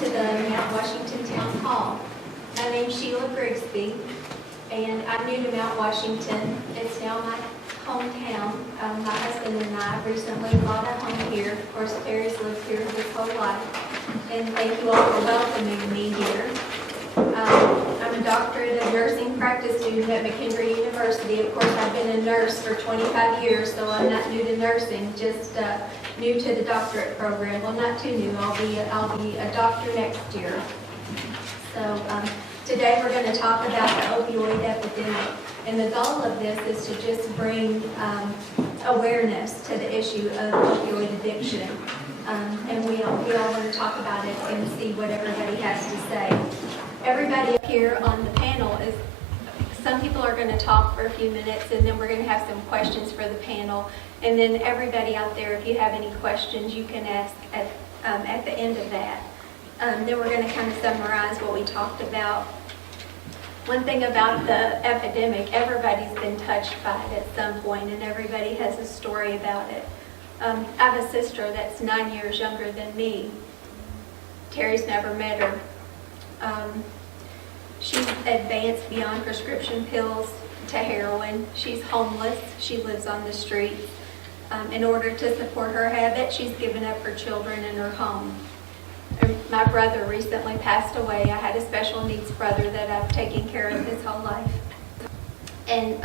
to the Mount Washington Town Hall. My name's Shelia Grigsby, and I'm new to Mount Washington. It's now my hometown. My husband and I recently bought a home here. Of course, Terry's lived here his whole life, and thank you all for welcoming me here. I'm a doctorate of nursing practice student at McHenry University. Of course, I've been a nurse for 25 years, so I'm not new to nursing, just new to the doctorate program. Well, not too new. I'll be a doctor next year. So today we're going to talk about the opioid epidemic, and the goal of this is to just bring awareness to the issue of opioid addiction. And we all want to talk about it and see what everybody has to say. Everybody up here on the panel some people are going to talk for a few minutes, and then we're going to have some questions for the panel. And then everybody out there, if you have any questions, you can ask at the end of that. Then we're going to kind of summarize what we talked about. One thing about the epidemic, everybody's been touched by it at some point, and everybody has a story about it. I have a sister that's 9 years younger than me. Terry's never met her. She's advanced beyond prescription pills to heroin. She's homeless. She lives on the streets. In order to support her habit, she's given up her children and her home. My brother recently passed away. I had a special needs brother that I've taken care of his whole life. And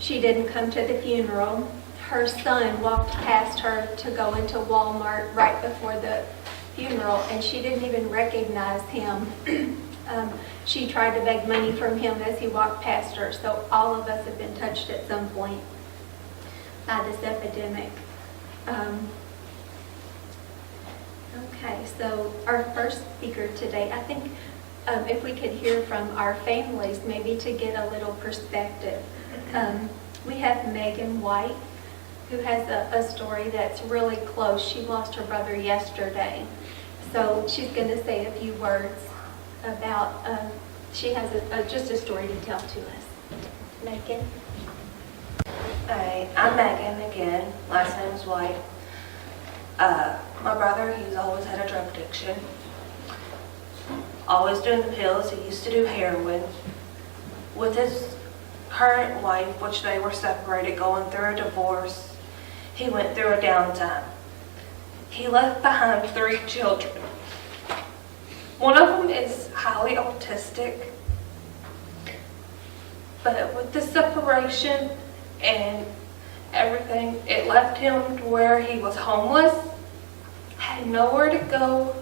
she didn't come to the funeral. Her son walked past her to go into Walmart right before the funeral, and she didn't even recognize him. She tried to beg money from him as he walked past her. So all of us have been touched at some point by this epidemic. Okay, so our first speaker today, I think if we could hear from our families, maybe to get a little perspective. We have Megan White, who has a story that's really close. She lost her brother yesterday. So she's going to say a few words about, she has just a story to tell to us. Megan? Hi, I'm Megan again. Last name is White. My brother, he's always had a drug addiction. Always doing the pills. He used to do heroin. With his current wife, which they were separated, going through a divorce, he went through a downtime. He left behind 3 children. One of them is highly autistic, but with the separation and everything, it left him to where he was homeless, had nowhere to go.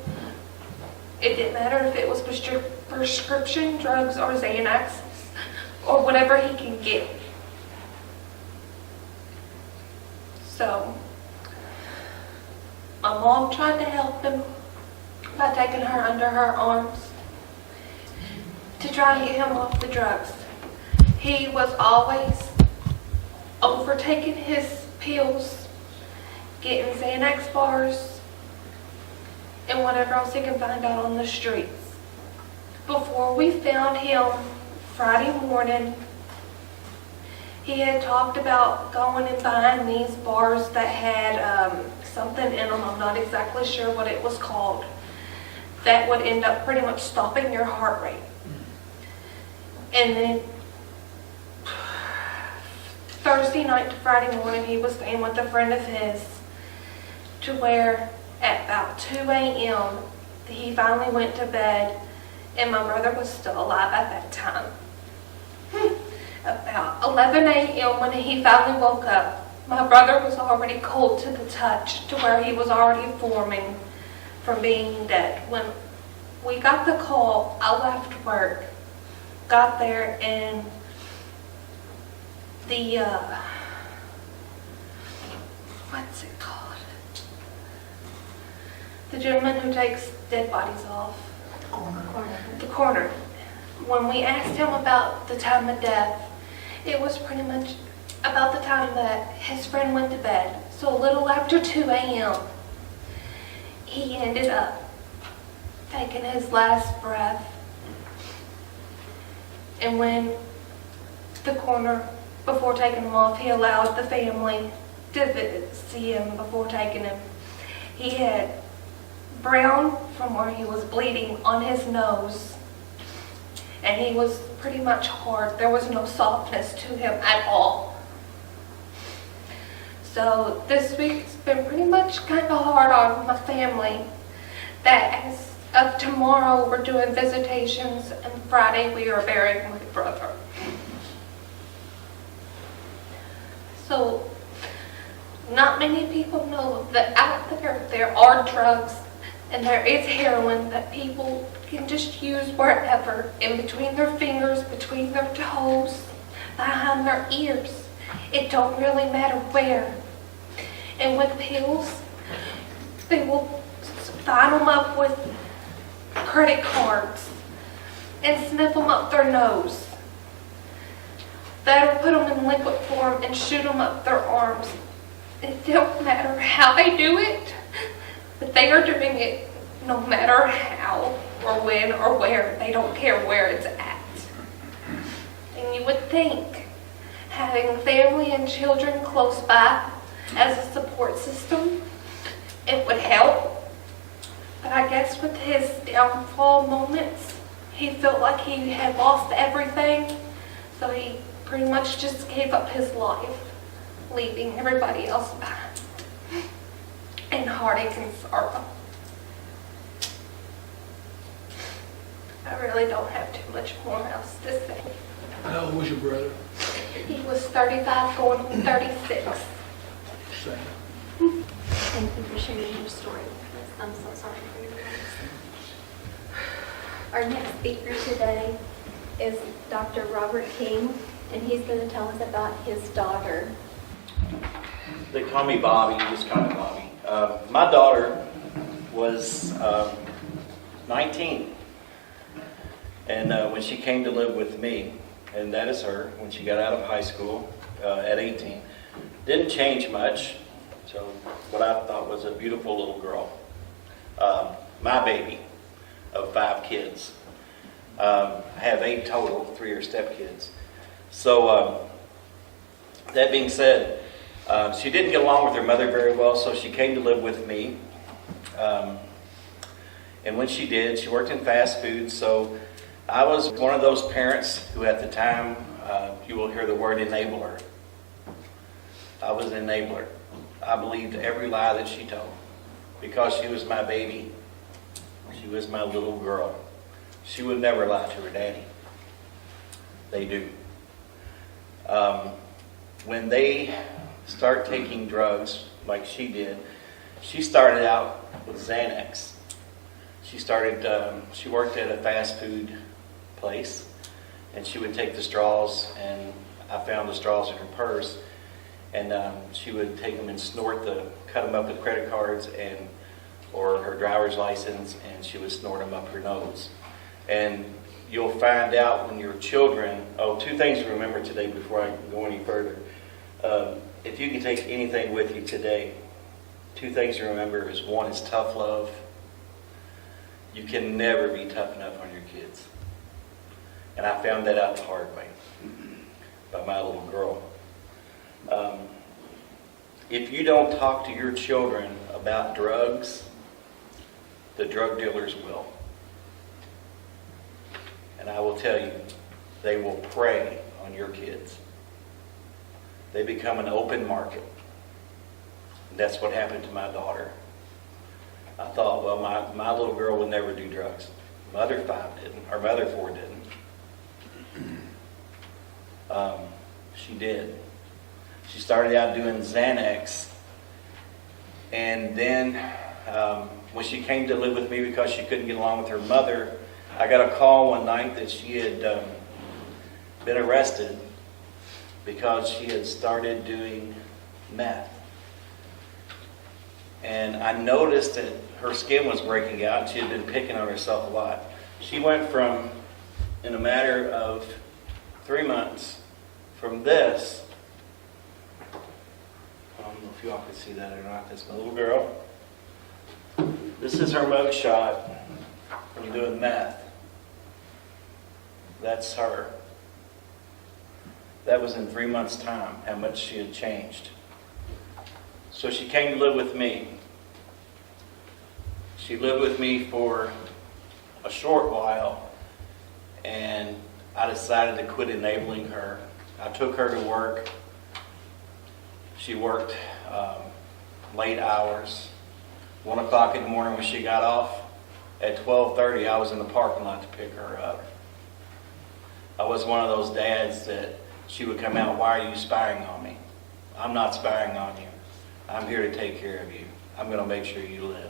It didn't matter if it was prescription drugs or Xanax or whatever he can get. So my mom tried to help him by taking her under her arms to try to get him off the drugs. He was always overtaking his pills, getting Xanax bars, and whatever else he can find out on the streets. Before we found him Friday morning, he had talked about going and buying these bars that had something in them. I'm not exactly sure what it was called. That would end up pretty much stopping your heart rate. And then Thursday night to Friday morning, he was staying with a friend of his, to where at about 2 a.m. he finally went to bed, and my brother was still alive at that time. About 11 a.m. when he finally woke up, my brother was already cold to the touch, to where he was already forming from being dead. When we got the call, I left work, got there, and the what's it called? The gentleman who takes dead bodies off. The coroner. When we asked him about the time of death, it was pretty much about the time that his friend went to bed. So a little after 2 a.m., he ended up taking his last breath. And when the coroner, before taking him off, he allowed the family to see him before taking him. He had brown from where he was bleeding on his nose. And he was pretty much hard. There was no softness to him at all. So this week's been pretty much kind of hard on my family. That as of tomorrow, we're doing visitations, and Friday we are burying my brother. So not many people know that out there are drugs and there is heroin that people can just use wherever, in between their fingers, between their toes, behind their ears. It don't really matter where. And with pills, they will sign them up with credit cards and sniff them up their nose. That'll put them in liquid form and shoot them up their arms. It don't matter how they do it, but they are doing it no matter how or when or where. They don't care where it's at. And you would think having family and children close by as a support system, it would help. But I guess with his downfall moments, he felt like he had lost everything, so he pretty much just gave up his life, leaving everybody else behind in heartache and sorrow. I really don't have too much more else to say. How old was your brother? He was 35 going on 36. Same. Thank you for sharing your story with us. I'm so sorry for your loss. Our next speaker today is Dr. Robert King, and he's going to tell us about his daughter. They call me Bobby, just call me Bobby. My daughter was 19, and when she came to live with me, and that is her, when she got out of high school at 18, didn't change much, so what I thought was a beautiful little girl. My baby of 5 kids. I have 8 total, 3 are stepkids. So that being said, she didn't get along with her mother very well, so she came to live with me. And when she did, she worked in fast food, so I was one of those parents who at the time, you will hear the word enabler. I was an enabler. I believed every lie that she told because she was my baby. She was my little girl. She would never lie to her daddy. They do. When they start taking drugs like she did, she started out with Xanax. She worked at a fast food place, and she would take the straws, and I found the straws in her purse, and she would take them and cut them up with credit cards or her driver's license, and she would snort them up her nose. And you'll find out when your children, 2 things to remember today before I go any further. If you can take anything with you today, 2 things to remember is, 1 is tough love. You can never be tough enough on your kids. And I found that out the hard way by my little girl. If you don't talk to your children about drugs, the drug dealers will. And I will tell you, they will prey on your kids. They become an open market. And that's what happened to my daughter. I thought, well, my little girl would never do drugs. My other 5 didn't, or my other 4 didn't. She did. She started out doing Xanax, and then when she came to live with me because she couldn't get along with her mother, I got a call one night that she had been arrested because she had started doing meth. And I noticed that her skin was breaking out. She had been picking on herself a lot. She went from, in a matter of 3 months, from this, I don't know if y'all can see that or not, that's my little girl. This is her mug shot from doing meth. That's her. That was in 3 months' time, how much she had changed. So she came to live with me. She lived with me for a short while, and I decided to quit enabling her. I took her to work. She worked late hours. 1 o'clock in the morning when she got off. At 12:30, I was in the parking lot to pick her up. I was one of those dads that she would come out, "Why are you spying on me?" I'm not spying on you. I'm here to take care of you. I'm going to make sure you live.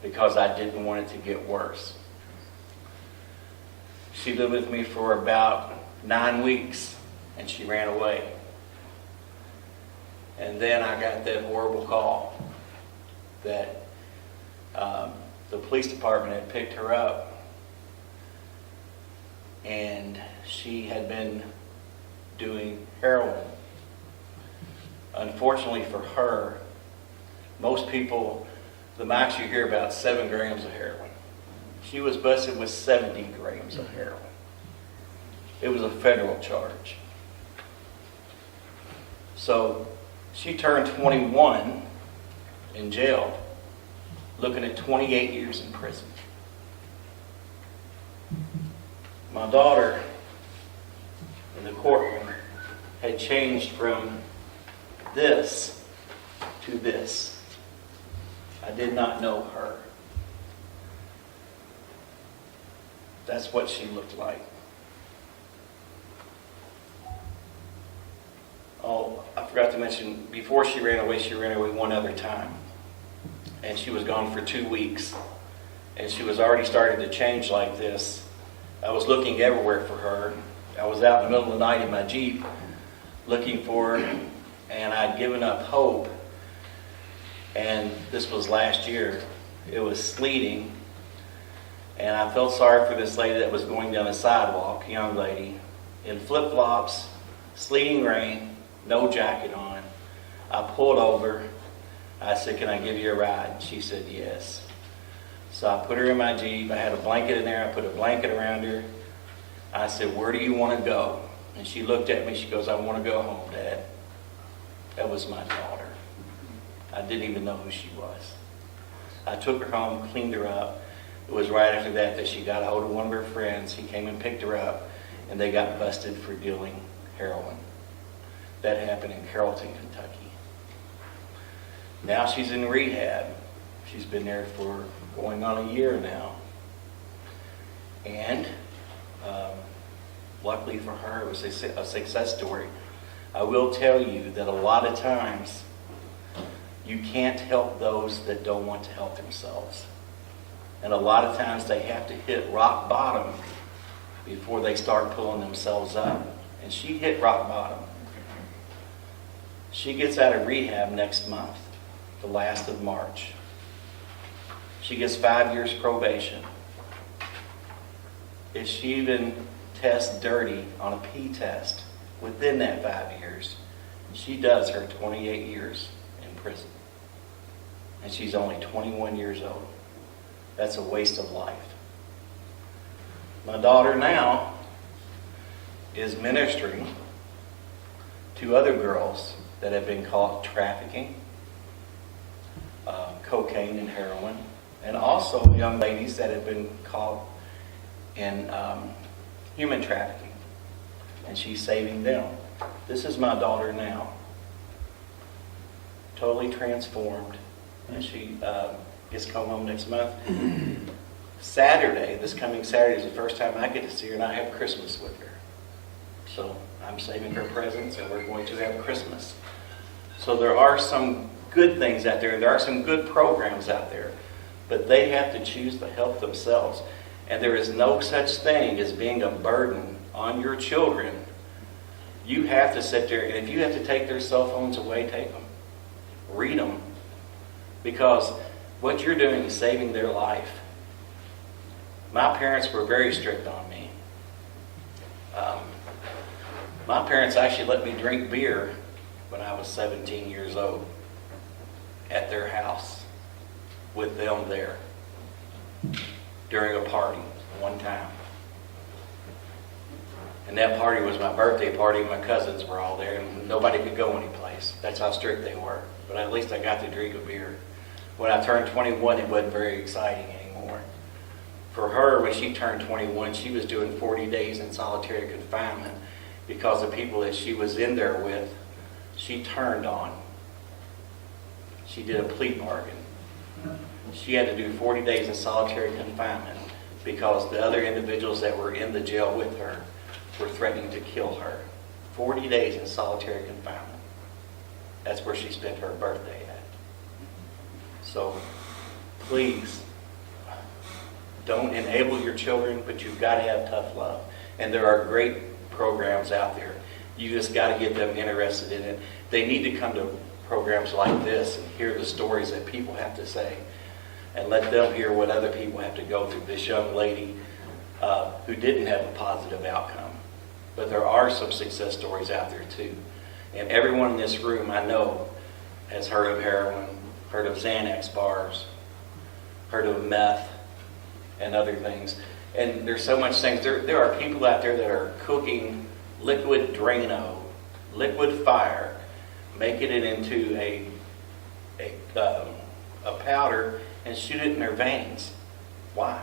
Because I didn't want it to get worse. She lived with me for about 9 weeks, and she ran away. And then I got that horrible call that the police department had picked her up, and she had been doing heroin. Unfortunately for her, most people, the max you hear about 7 grams of heroin. She was busted with 70 grams of heroin. It was a federal charge. So she turned 21 in jail, looking at 28 years in prison. My daughter in the courtroom had changed from this to this. I did not know her. That's what she looked like. Oh, I forgot to mention, before she ran away one other time. And she was gone for 2 weeks. And she was already starting to change like this. I was looking everywhere for her. I was out in the middle of the night in my Jeep looking for her, and I'd given up hope. And this was last year. It was sleeting, and I felt sorry for this lady that was going down the sidewalk, young lady, in flip-flops, sleeting rain, no jacket on. I pulled over. I said, "Can I give you a ride?" She said, "Yes." So I put her in my Jeep. I had a blanket in there. I put a blanket around her. I said, "Where do you want to go?" And she looked at me. She goes, "I want to go home, Dad." That was my daughter. I didn't even know who she was. I took her home, cleaned her up. It was right after that she got a hold of one of her friends. He came and picked her up, and they got busted for dealing heroin. That happened in Carrollton, Kentucky. Now she's in rehab. She's been there for going on a year now. And luckily for her, it was a success story. I will tell you that a lot of times you can't help those that don't want to help themselves. And a lot of times they have to hit rock bottom before they start pulling themselves up. And she hit rock bottom. She gets out of rehab next month, the last of March. She gets 5 years probation. If she even tests dirty on a P test within that 5 years, she does her 28 years in prison. And she's only 21 years old. That's a waste of life. My daughter now is ministering to other girls that have been caught trafficking, cocaine and heroin, and also young ladies that have been caught in human trafficking. And she's saving them. This is my daughter now. Totally transformed. And she gets to come home next month. Saturday, this coming Saturday, is the first time I get to see her, and I have Christmas with her. So I'm saving her presents, and we're going to have Christmas. So there are some good things out there. There are some good programs out there. But they have to choose to help themselves. And there is no such thing as being a burden on your children. You have to sit there, and if you have to take their cell phones away, take them. Read them. Because what you're doing is saving their life. My parents were very strict on me. My parents actually let me drink beer when I was 17 years old at their house with them there during a party one time. And that party was my birthday party. My cousins were all there, and nobody could go anyplace. That's how strict they were. But at least I got to drink a beer. When I turned 21, it wasn't very exciting anymore. For her, when she turned 21, she was doing 40 days in solitary confinement because the people that she was in there with, she turned on. She did a plea bargain. She had to do 40 days in solitary confinement because the other individuals that were in the jail with her were threatening to kill her. 40 days in solitary confinement. That's where she spent her birthday at. So please, don't enable your children, but you've got to have tough love. And there are great programs out there. You just got to get them interested in it. They need to come to programs like this and hear the stories that people have to say, and let them hear what other people have to go through. This young lady who didn't have a positive outcome. But there are some success stories out there too. And everyone in this room, I know, has heard of heroin, heard of Xanax bars, heard of meth, and other things. And there's so much things. There are people out there that are cooking liquid Drano, liquid fire, making it into a powder and shoot it in their veins. Why?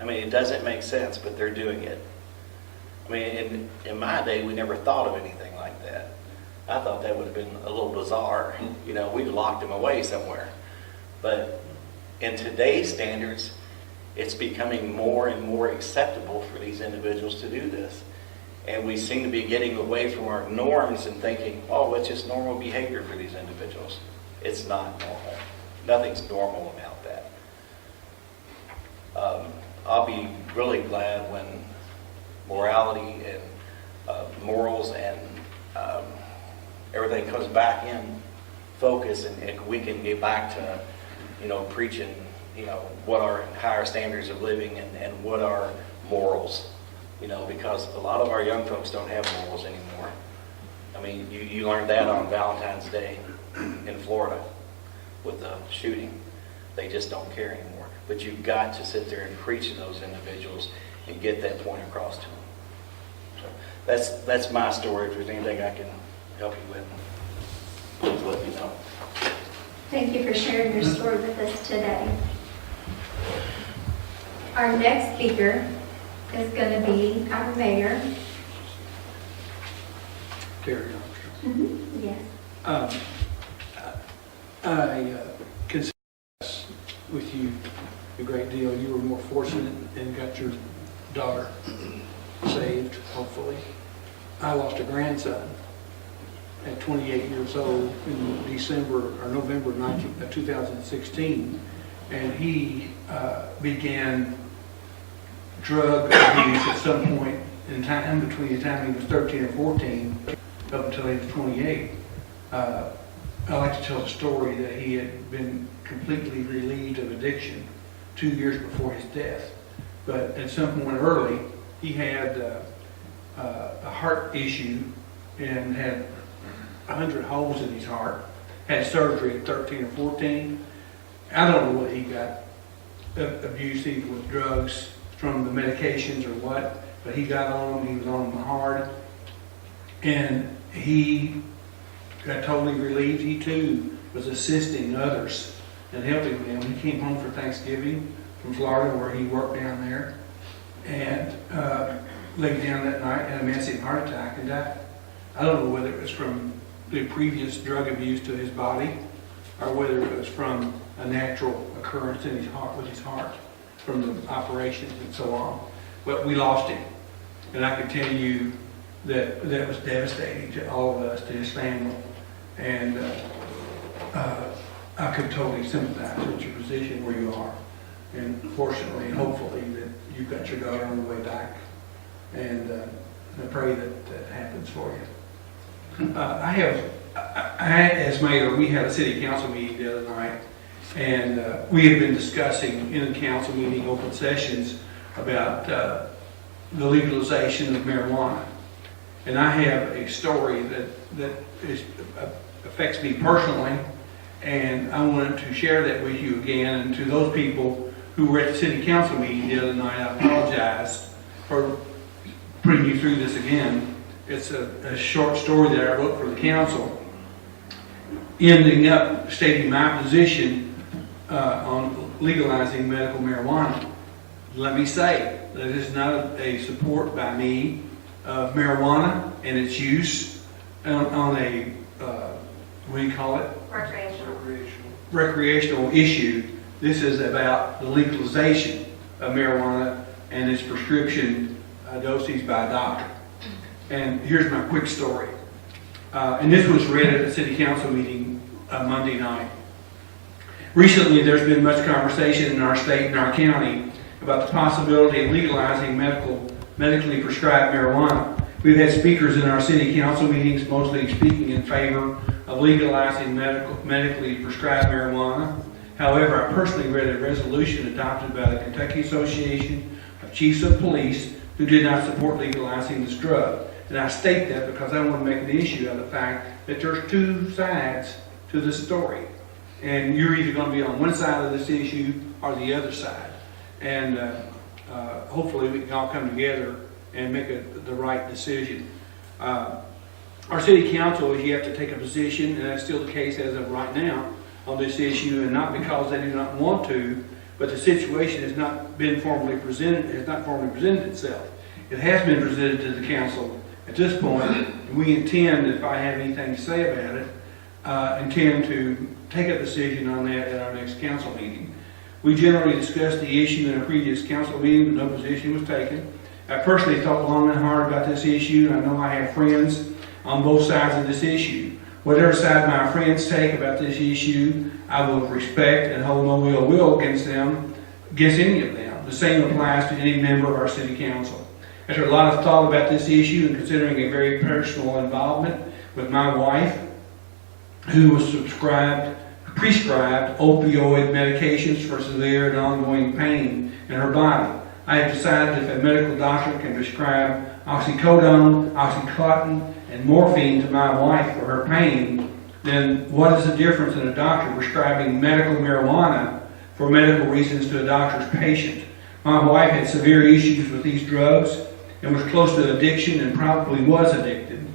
I mean, it doesn't make sense, but they're doing it. I mean, in my day, we never thought of anything like that. I thought that would have been a little bizarre. You know, we'd locked them away somewhere. But in today's standards, it's becoming more and more acceptable for these individuals to do this. And we seem to be getting away from our norms and thinking, oh, it's just normal behavior for these individuals. It's not normal. Nothing's normal about that. I'll be really glad when morality and morals and everything comes back in focus, and we can get back to, preaching, what are higher standards of living and what are morals, because a lot of our young folks don't have morals anymore. I mean, you learned that on Valentine's Day in Florida with the shooting. They just don't care anymore. But you've got to sit there and preach to those individuals and get that point across to them. So that's my story. If there's anything I can help you with, please let me know. Thank you for sharing your story with us today. Our next speaker is going to be our mayor. Terry Armstrong. Yes. I consider with you a great deal. You were more fortunate and got your daughter saved, hopefully. I lost a grandson at 28 years old in November 2016, and he began drug abuse at some point in time between the time he was 13 and 14 up until he was 28. I like to tell the story that he had been completely relieved of addiction 2 years before his death. But at some point early, he had a heart issue and had 100 holes in his heart, had surgery at 13 or 14. I don't know whether he got abusive with drugs from the medications or what, but he got on them, he was on them hard, and he got totally relieved. He too was assisting others and helping them. He came home for Thanksgiving from Florida, where he worked down there, and laid down that night, had a massive heart attack and died. I don't know whether it was from the previous drug abuse to his body or whether it was from a natural occurrence in his heart, with his heart, from the operations and so on. But we lost him. And I can tell you that that was devastating to all of us, to his family. And I could totally sympathize with your position where you are. And fortunately and hopefully that you've got your daughter on the way back. And I pray that that happens for you. As mayor, we had a city council meeting the other night, and we have been discussing in the council meeting open sessions about the legalization of marijuana. And I have a story that affects me personally, and I wanted to share that with you again. And to those people who were at the city council meeting the other night, I apologize for putting you through this again. It's a short story that I wrote for the council, ending up stating my position on legalizing medical marijuana. Let me say, that is not a support by me of marijuana and its use on a, what do you call it? Recreational issue. This is about the legalization of marijuana and its prescription doses by a doctor. And here's my quick story. And this was read at a city council meeting Monday night. Recently, there's been much conversation in our state and our county about the possibility of legalizing medically prescribed marijuana. We've had speakers in our city council meetings mostly speaking in favor of legalizing medically prescribed marijuana. However, I personally read a resolution adopted by the Kentucky Association of Chiefs of Police who did not support legalizing this drug. And I state that because I want to make an issue of the fact that there's two sides to this story. And you're either going to be on one side of this issue or the other side. And hopefully we can all come together and make the right decision. Our city council is yet to take a position, and that's still the case as of right now, on this issue, and not because they do not want to, but the situation has not been formally presented, itself. It has been presented to the council at this point, and we intend, if I have anything to say about it, intend to take a decision on that at our next council meeting. We generally discussed the issue in a previous council meeting, but no position was taken. I personally thought long and hard about this issue, and I know I have friends on both sides of this issue. Whatever side my friends take about this issue, I will respect and hold no ill will against them, against any of them. The same applies to any member of our city council. After a lot of thought about this issue and considering a very personal involvement with my wife, who was prescribed opioid medications for severe and ongoing pain in her body, I have decided if a medical doctor can prescribe oxycodone, oxycontin, and morphine to my wife for her pain, then what is the difference in a doctor prescribing medical marijuana for medical reasons to a doctor's patient? My wife had severe issues with these drugs and was close to addiction and probably was addicted.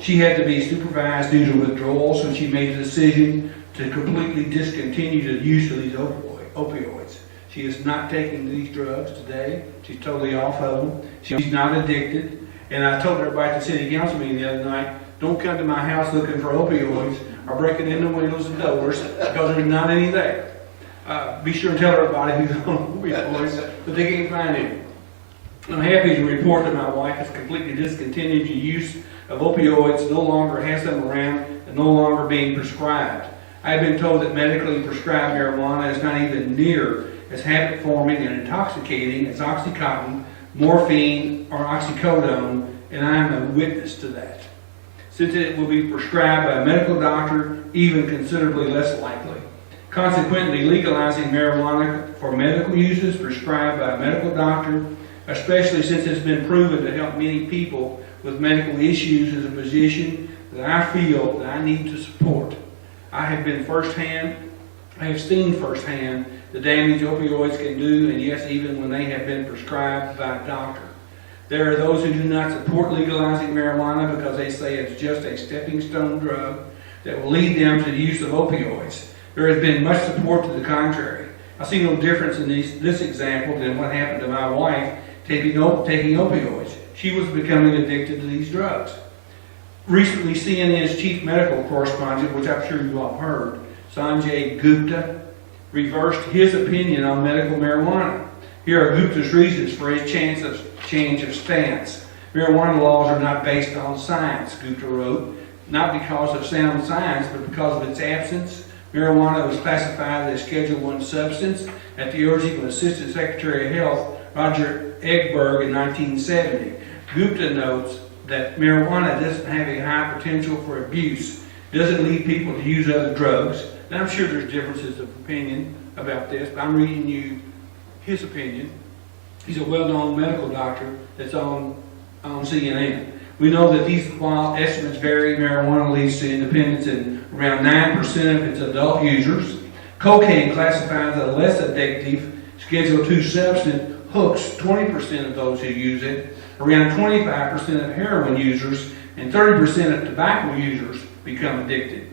She had to be supervised due to withdrawal, so she made the decision to completely discontinue the use of these opioids. She is not taking these drugs today. She's totally off of them. She's not addicted. And I told everybody at the city council meeting the other night, don't come to my house looking for opioids or breaking in the windows and doors because there's not any there. Be sure and tell everybody who's on opioids, but they can't find any. I'm happy to report that my wife has completely discontinued the use of opioids, no longer has them around, and no longer being prescribed. I've been told that medically prescribed marijuana is not even near as habit-forming and intoxicating as Oxycontin, morphine, or oxycodone, and I am a witness to that. Since it will be prescribed by a medical doctor, even considerably less likely. Consequently, legalizing marijuana for medical uses prescribed by a medical doctor, especially since it's been proven to help many people with medical issues, is a position that I feel that I need to support. I have seen firsthand the damage opioids can do, and yes, even when they have been prescribed by a doctor. There are those who do not support legalizing marijuana because they say it's just a stepping stone drug that will lead them to the use of opioids. There has been much support to the contrary. I see no difference in this example than what happened to my wife taking opioids. She was becoming addicted to these drugs. Recently, CNN's chief medical correspondent, which I'm sure you all heard, Sanjay Gupta, reversed his opinion on medical marijuana. Here are Gupta's reasons for his change of stance. Marijuana laws are not based on science, Gupta wrote, not because of sound science, but because of its absence. Marijuana was classified as a Schedule I substance at the urging of Assistant Secretary of Health Roger Eggberg in 1970. Gupta notes that marijuana doesn't have a high potential for abuse, doesn't lead people to use other drugs. And I'm sure there's differences of opinion about this, but I'm reading you his opinion. He's a well-known medical doctor that's on CNN. We know that these, while estimates vary, marijuana leads to independence in around 9% of its adult users. Cocaine, classified as a less addictive Schedule II substance, hooks 20% of those who use it. Around 25% of heroin users and 30% of tobacco users become addicted.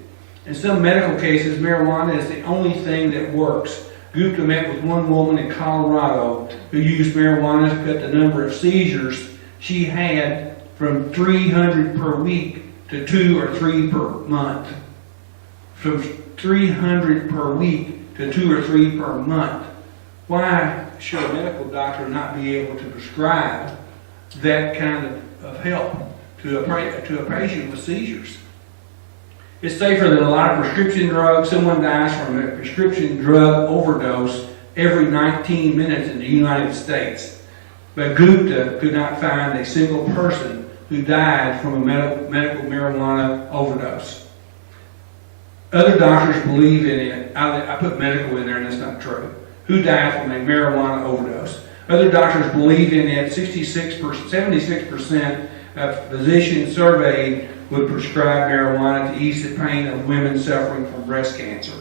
In some medical cases, marijuana is the only thing that works. Gupta met with one woman in Colorado who used marijuana to cut the number of seizures she had from 300 per week to 2 or 3 per month. From 300 per week to 2 or 3 per month. Why should a medical doctor not be able to prescribe that kind of help to a patient with seizures? It's safer than a lot of prescription drugs. Someone dies from a prescription drug overdose every 19 minutes in the United States. But Gupta could not find a single person who died from a medical marijuana overdose. Other doctors believe in it. I put medical in there and that's not true. Who died from a marijuana overdose? Other doctors believe in it. 76% of physicians surveyed would prescribe marijuana to ease the pain of women suffering from breast cancer.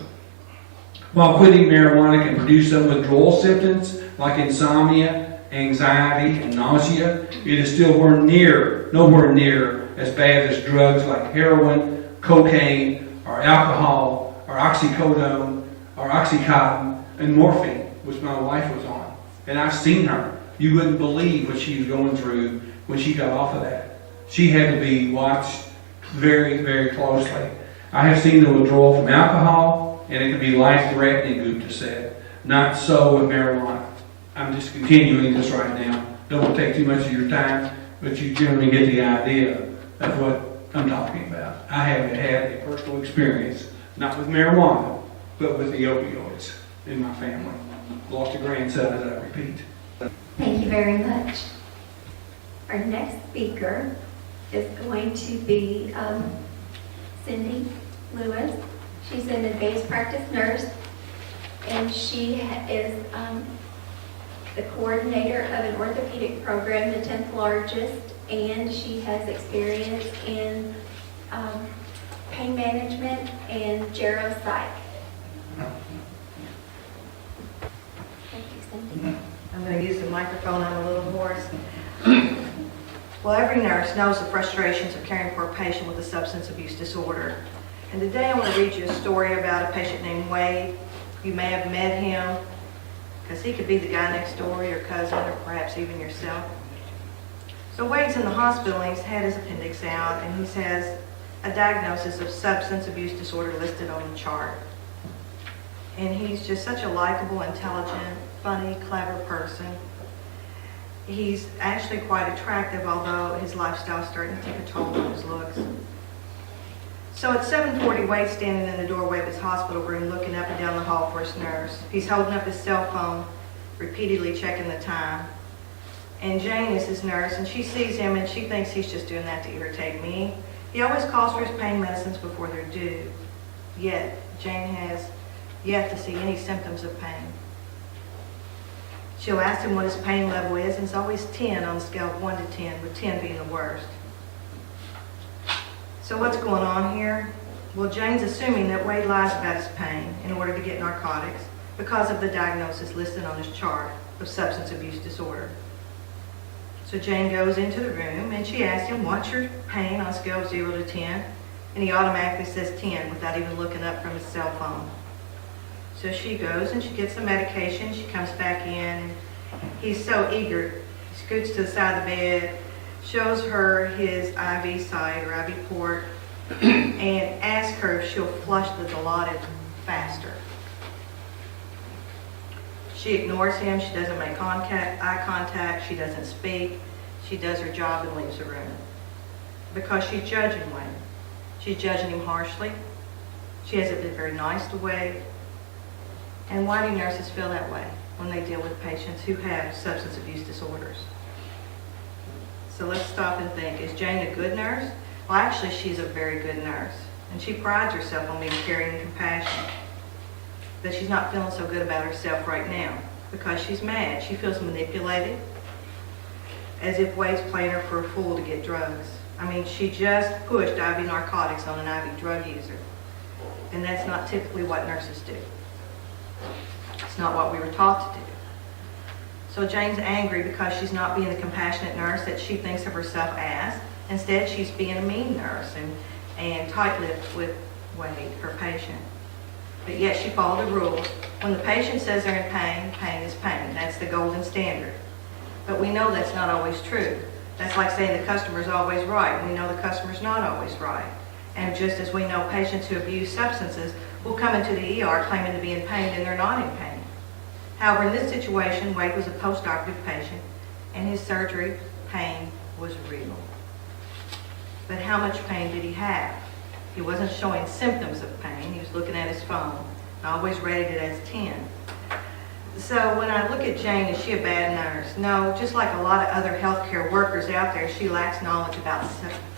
While quitting marijuana can produce some withdrawal symptoms like insomnia, anxiety, and nausea, it is still nowhere near as bad as drugs like heroin, cocaine, or alcohol, or oxycodone, or oxycontin, and morphine, which my wife was on. And I've seen her. You wouldn't believe what she was going through when she got off of that. She had to be watched very, very closely. I have seen the withdrawal from alcohol, and it can be life-threatening, Gupta said. Not so with marijuana. I'm just continuing this right now. Don't want to take too much of your time, but you generally get the idea of what I'm talking about. I haven't had a personal experience, not with marijuana, but with the opioids in my family. Lost a grandson, as I repeat. Thank you very much. Our next speaker is going to be Cindy Lewis. She's an advanced practice nurse, and she is the coordinator of an orthopedic program, the 10th largest, and she has experience in pain management and geropsych. Thank you, Cindy. I'm going to use the microphone. I'm a little hoarse. Well, every nurse knows the frustrations of caring for a patient with a substance abuse disorder. And today I want to read you a story about a patient named Wade. You may have met him because he could be the guy next door, your cousin, or perhaps even yourself. So Wade's in the hospital and he's had his appendix out and he has a diagnosis of substance abuse disorder listed on the chart. And he's just such a likable, intelligent, funny, clever person. He's actually quite attractive, although his lifestyle's starting to take a toll on his looks. So at 7:40, Wade's standing in the doorway of his hospital room looking up and down the hall for his nurse. He's holding up his cell phone, repeatedly checking the time. And Jane is his nurse, and she sees him and she thinks he's just doing that to irritate me. He always calls for his pain medicines before they're due. Yet, Jane has yet to see any symptoms of pain. She'll ask him what his pain level is, and it's always 10 on a scale of 1 to 10, with 10 being the worst. So what's going on here? Well, Jane's assuming that Wade lies about his pain in order to get narcotics because of the diagnosis listed on his chart of substance abuse disorder. So Jane goes into the room and she asks him, what's your pain on a scale of 0 to 10? And he automatically says 10 without even looking up from his cell phone. So she goes and she gets the medication, she comes back in, and he's so eager. He scoots to the side of the bed, shows her his IV site or IV port, and asks her if she'll flush the Dilaudid faster. She ignores him, she doesn't make eye contact, she doesn't speak, she does her job and leaves the room. Because she's judging Wade. She's judging him harshly. She hasn't been very nice to Wade. And why do nurses feel that way when they deal with patients who have substance abuse disorders? So let's stop and think, is Jane a good nurse? Well, actually, she's a very good nurse. And she prides herself on being caring and compassionate. But she's not feeling so good about herself right now because she's mad. She feels manipulated, as if Wade's playing her for a fool to get drugs. I mean, she just pushed IV narcotics on an IV drug user. And that's not typically what nurses do. It's not what we were taught to do. So Jane's angry because she's not being the compassionate nurse that she thinks of herself as. Instead, she's being a mean nurse and tight-lipped with Wade, her patient. But yet she followed the rules. When the patient says they're in pain, pain is pain. That's the golden standard. But we know that's not always true. That's like saying the customer's always right. We know the customer's not always right. And just as we know patients who abuse substances will come into the ER claiming to be in pain and they're not in pain. However, in this situation, Wade was a post-operative patient and his surgery pain was real. But how much pain did he have? He wasn't showing symptoms of pain. He was looking at his phone. I always rated it as 10. So when I look at Jane, is she a bad nurse? No, just like a lot of other healthcare workers out there, she lacks knowledge about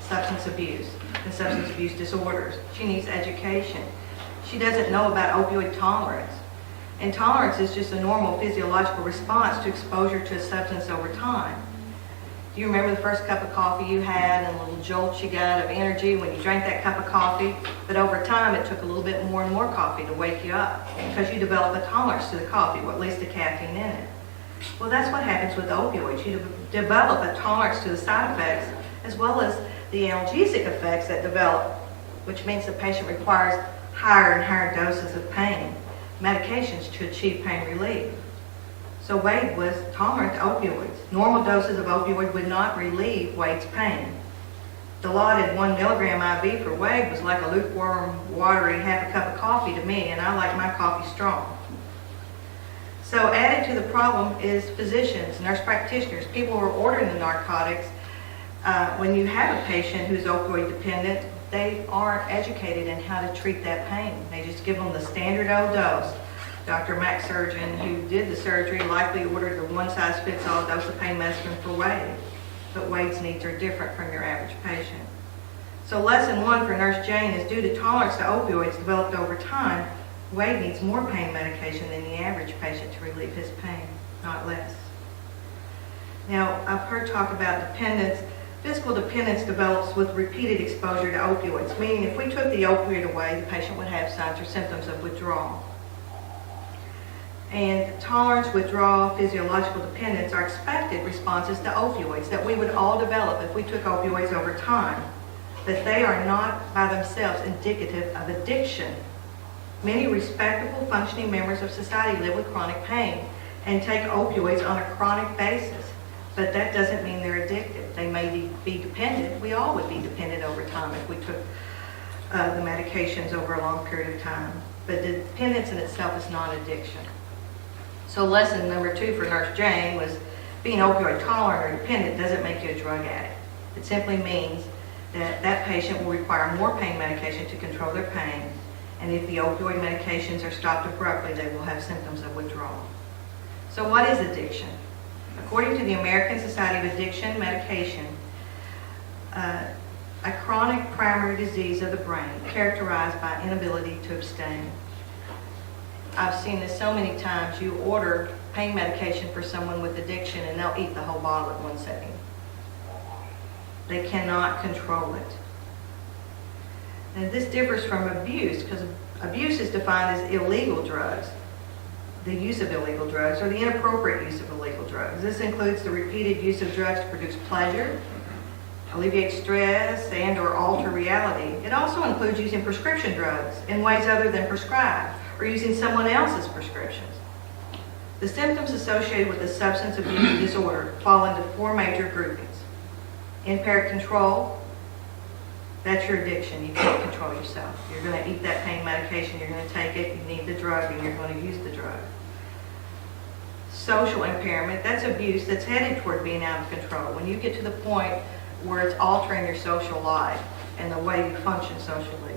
substance abuse and substance abuse disorders. She needs education. She doesn't know about opioid tolerance. And tolerance is just a normal physiological response to exposure to a substance over time. Do you remember the first cup of coffee you had and the little jolt you got of energy when you drank that cup of coffee? But over time, it took a little bit more and more coffee to wake you up because you develop a tolerance to the coffee, or at least the caffeine in it. Well, that's what happens with opioids. You develop a tolerance to the side effects as well as the analgesic effects that develop, which means the patient requires higher and higher doses of pain medications to achieve pain relief. So Wade was tolerant to opioids. Normal doses of opioid would not relieve Wade's pain. The lauded 1 milligram IV for Wade was like a lukewarm, watery half a cup of coffee to me, and I like my coffee strong. So added to the problem is physicians, nurse practitioners, people who are ordering the narcotics. When you have a patient who's opioid dependent, they aren't educated in how to treat that pain. They just give them the standard old dose. Dr. Mack Surgeon, who did the surgery, likely ordered the one-size-fits-all dose of pain medicine for Wade. But Wade's needs are different from your average patient. So lesson 1 for Nurse Jane is due to tolerance to opioids developed over time, Wade needs more pain medication than the average patient to relieve his pain, not less. Now, I've heard talk about dependence. Physical dependence develops with repeated exposure to opioids, meaning if we took the opioid away, the patient would have signs or symptoms of withdrawal. And tolerance, withdrawal, physiological dependence are expected responses to opioids that we would all develop if we took opioids over time. But they are not by themselves indicative of addiction. Many respectable, functioning members of society live with chronic pain and take opioids on a chronic basis. But that doesn't mean they're addicted. They may be dependent. We all would be dependent over time if we took the medications over a long period of time. But the dependence in itself is not addiction. So lesson number 2 for Nurse Jane was being opioid tolerant or dependent doesn't make you a drug addict. It simply means that that patient will require more pain medication to control their pain, and if the opioid medications are stopped abruptly, they will have symptoms of withdrawal. So what is addiction? According to the American Society of Addiction Medication, a chronic primary disease of the brain characterized by inability to abstain. I've seen this so many times. You order pain medication for someone with addiction and they'll eat the whole bottle at one setting. They cannot control it. And this differs from abuse because abuse is defined as illegal drugs, the use of illegal drugs, or the inappropriate use of illegal drugs. This includes the repeated use of drugs to produce pleasure, alleviate stress, and or alter reality. It also includes using prescription drugs in ways other than prescribed, or using someone else's prescriptions. The symptoms associated with a substance abuse disorder fall into 4 major groupings. Impaired control, that's your addiction. You can't control yourself. You're going to eat that pain medication, you're going to take it, you need the drug, and you're going to use the drug. Social impairment, that's abuse that's headed toward being out of control. When you get to the point where it's altering your social life and the way you function socially,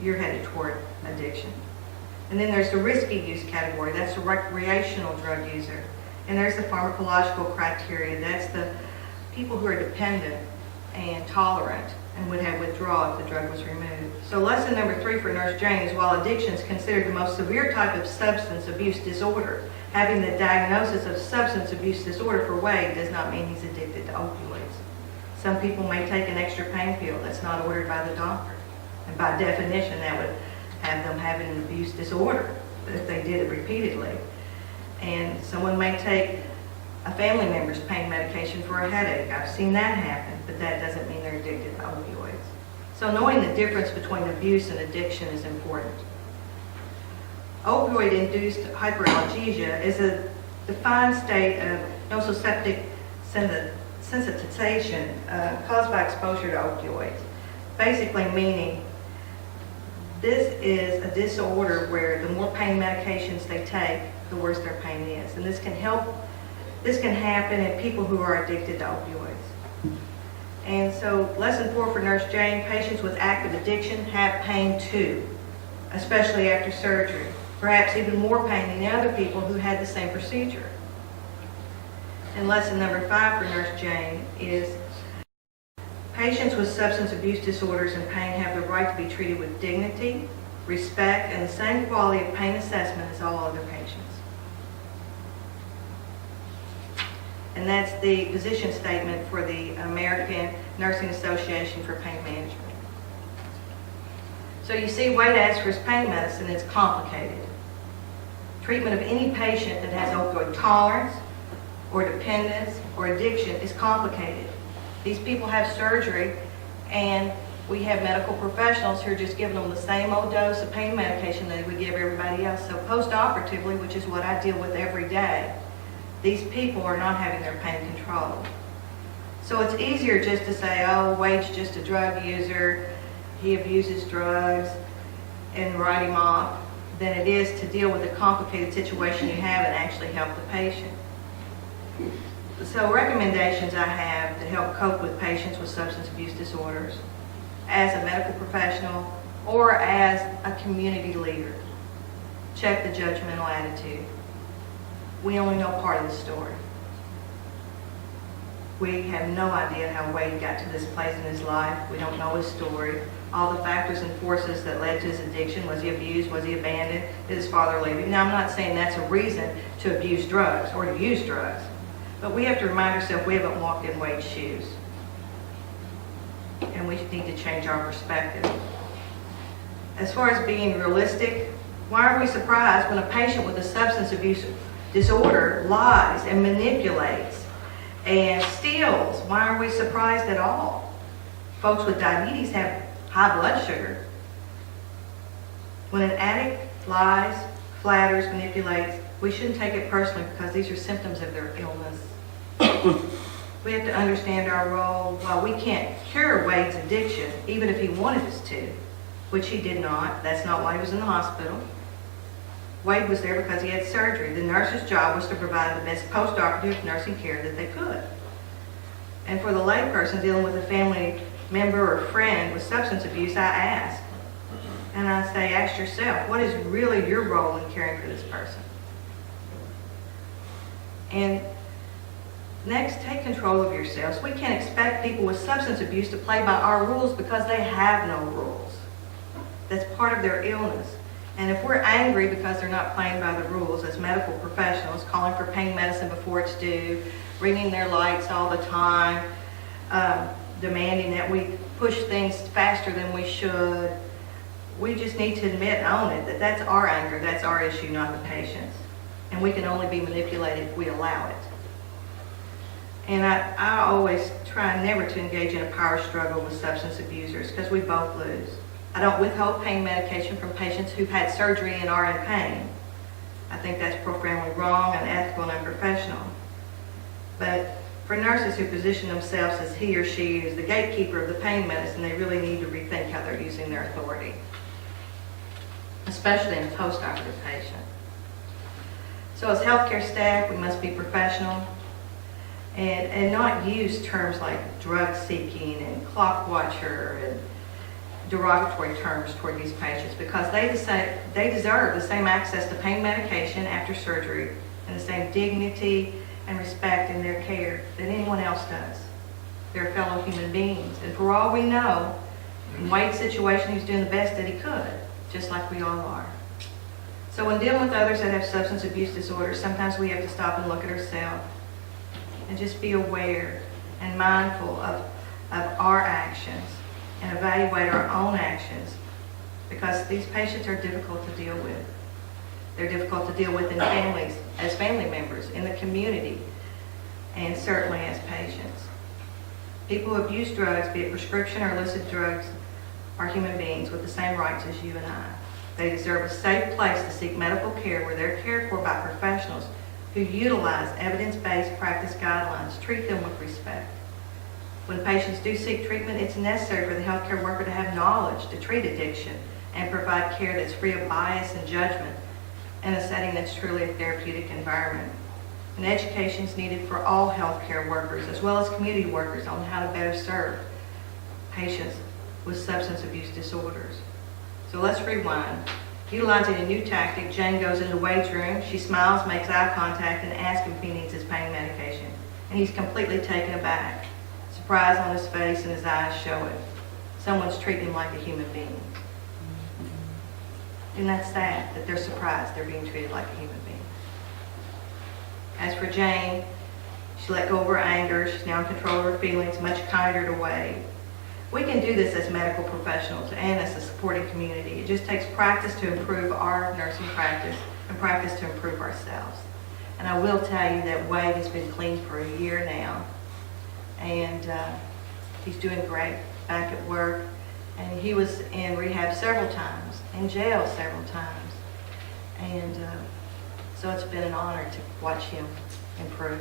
you're headed toward addiction. And then there's the risky use category. That's the recreational drug user. And there's the pharmacological criteria. That's the people who are dependent and tolerant and would have withdrawal if the drug was removed. So lesson number 3 for Nurse Jane is while addiction is considered the most severe type of substance abuse disorder, having the diagnosis of substance abuse disorder for Wade does not mean he's addicted to opioids. Some people may take an extra pain pill that's not ordered by the doctor. And by definition, that would have them having an abuse disorder if they did it repeatedly. And someone may take a family member's pain medication for a headache. I've seen that happen, but that doesn't mean they're addicted to opioids. So knowing the difference between abuse and addiction is important. Opioid-induced hyperalgesia is a defined state of nociceptive sensitization caused by exposure to opioids. Basically meaning this is a disorder where the more pain medications they take, the worse their pain is. And this can happen in people who are addicted to opioids. And so lesson 4 for Nurse Jane, patients with active addiction have pain too, especially after surgery. Perhaps even more pain than the other people who had the same procedure. And lesson number 5 for Nurse Jane is patients with substance abuse disorders and pain have the right to be treated with dignity, respect, and the same quality of pain assessment as all other patients. And that's the position statement for the American Nursing Association for Pain Management. So you see, Wade asks for his pain medicine is complicated. Treatment of any patient that has opioid tolerance or dependence or addiction is complicated. These people have surgery, and we have medical professionals who are just giving them the same old dose of pain medication that we give everybody else. So post-operatively, which is what I deal with every day, these people are not having their pain controlled. So it's easier just to say, oh, Wade's just a drug user, he abuses drugs, and write him off, than it is to deal with the complicated situation you have and actually help the patient. So recommendations I have to help cope with patients with substance abuse disorders as a medical professional or as a community leader. Check the judgmental attitude. We only know part of the story. We have no idea how Wade got to this place in his life. We don't know his story. All the factors and forces that led to his addiction. Was he abused? Was he abandoned? Did his father leave him? Now, I'm not saying that's a reason to abuse drugs or to use drugs. But we have to remind ourselves we haven't walked in Wade's shoes. And we need to change our perspective. As far as being realistic, why are we surprised when a patient with a substance abuse disorder lies and manipulates and steals? Why are we surprised at all? Folks with diabetes have high blood sugar. When an addict lies, flatters, manipulates, we shouldn't take it personally because these are symptoms of their illness. We have to understand our role. While we can't cure Wade's addiction, even if he wanted us to, which he did not, that's not why he was in the hospital. Wade was there because he had surgery. The nurse's job was to provide the best post-operative nursing care that they could. And for the layperson dealing with a family member or friend with substance abuse, I ask. And I say, ask yourself, what is really your role in caring for this person? And next, take control of yourselves. We can't expect people with substance abuse to play by our rules because they have no rules. That's part of their illness. And if we're angry because they're not playing by the rules as medical professionals, calling for pain medicine before it's due, ringing their lights all the time, demanding that we push things faster than we should, we just need to admit and own it, that that's our anger, that's our issue, not the patient's. And we can only be manipulated if we allow it. And I always try never to engage in a power struggle with substance abusers because we both lose. I don't withhold pain medication from patients who've had surgery and are in pain. I think that's profoundly wrong, unethical, and unprofessional. But for nurses who position themselves as he or she is the gatekeeper of the pain medicine, they really need to rethink how they're using their authority, especially in a post-operative patient. So as healthcare staff, we must be professional and not use terms like drug seeking and clock watcher and derogatory terms toward these patients because they deserve the same access to pain medication after surgery and the same dignity and respect in their care that anyone else does. They're fellow human beings. And for all we know, in Wade's situation, he's doing the best that he could, just like we all are. So when dealing with others that have substance abuse disorders, sometimes we have to stop and look at ourselves and just be aware and mindful of our actions and evaluate our own actions because these patients are difficult to deal with. They're difficult to deal with in families, as family members, in the community, and certainly as patients. People who abuse drugs, be it prescription or illicit drugs, are human beings with the same rights as you and I. They deserve a safe place to seek medical care where they're cared for by professionals who utilize evidence-based practice guidelines. Treat them with respect. When patients do seek treatment, it's necessary for the healthcare worker to have knowledge to treat addiction and provide care that's free of bias and judgment in a setting that's truly a therapeutic environment. And education is needed for all healthcare workers as well as community workers on how to better serve patients with substance abuse disorders. So let's rewind. Utilizing a new tactic, Jane goes into the wage room. She smiles, makes eye contact, and asks him if he needs his pain medication. And he's completely taken aback. Surprise on his face and his eyes show it. Someone's treating him like a human being. Isn't that sad that they're surprised they're being treated like a human being? As for Jane, she let go of her anger. She's now in control of her feelings, much kinder to Wade. We can do this as medical professionals and as a supporting community. It just takes practice to improve our nursing practice and practice to improve ourselves. And I will tell you that Wade has been clean for a year now, and he's doing great back at work. And he was in rehab several times, in jail several times. And so it's been an honor to watch him improve.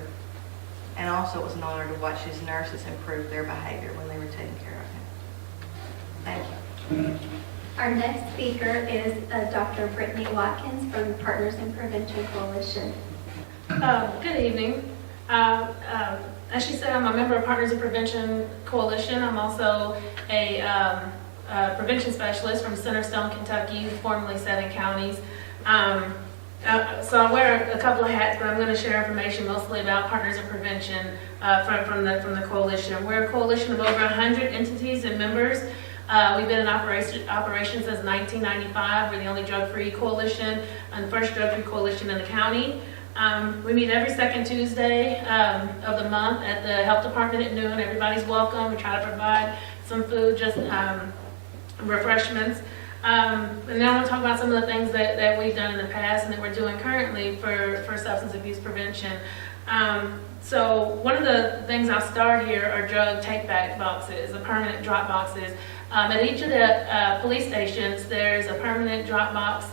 And also it was an honor to watch his nurses improve their behavior when they were taking care of him. Thank you. Our next speaker is Dr. Brittany Watkins from Partners in Prevention Coalition. Good evening. As she said, I'm a member of Partners in Prevention Coalition. I'm also a prevention specialist from Centerstone, Kentucky, formerly 7 counties. So I wear a couple of hats, but I'm going to share information mostly about Partners in Prevention from the coalition. We're a coalition of over 100 entities and members. We've been in operation since 1995. We're the only drug-free coalition and the first drug-free coalition in the county. We meet every second Tuesday of the month at the health department at noon. Everybody's welcome. We try to provide some food, just refreshments. And now I want to talk about some of the things that we've done in the past and that we're doing currently for substance abuse prevention. So one of the things I'll start here are drug take-back boxes, the permanent drop boxes. At each of the police stations, there's a permanent drop box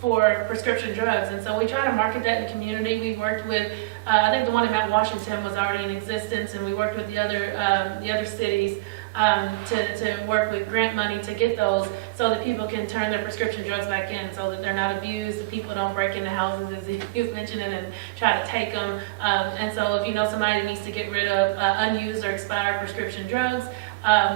for prescription drugs, and so we try to market that in the community. We worked with, I think the one in Mount Washington was already in existence, and we worked with the other cities to work with grant money to get those so that people can turn their prescription drugs back in so that they're not abused, that people don't break into houses, as you've mentioned, and try to take them. And so if you know somebody that needs to get rid of unused or expired prescription drugs,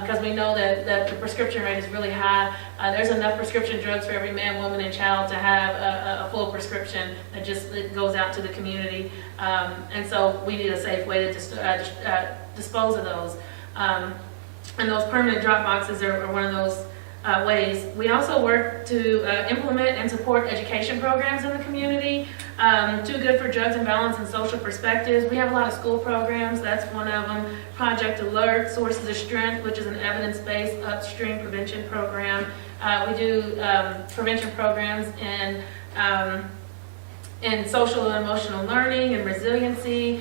because we know that the prescription rate is really high. There's enough prescription drugs for every man, woman, and child to have a full prescription that just goes out to the community. And so we need a safe way to dispose of those. And those permanent drop boxes are one of those ways. We also work to implement and support education programs in the community. Too Good for Drugs and Balance and Social Perspectives. We have a lot of school programs. That's one of them. Project Alert, Sources of Strength, which is an evidence-based upstream prevention program. We do prevention programs in social and emotional learning and resiliency.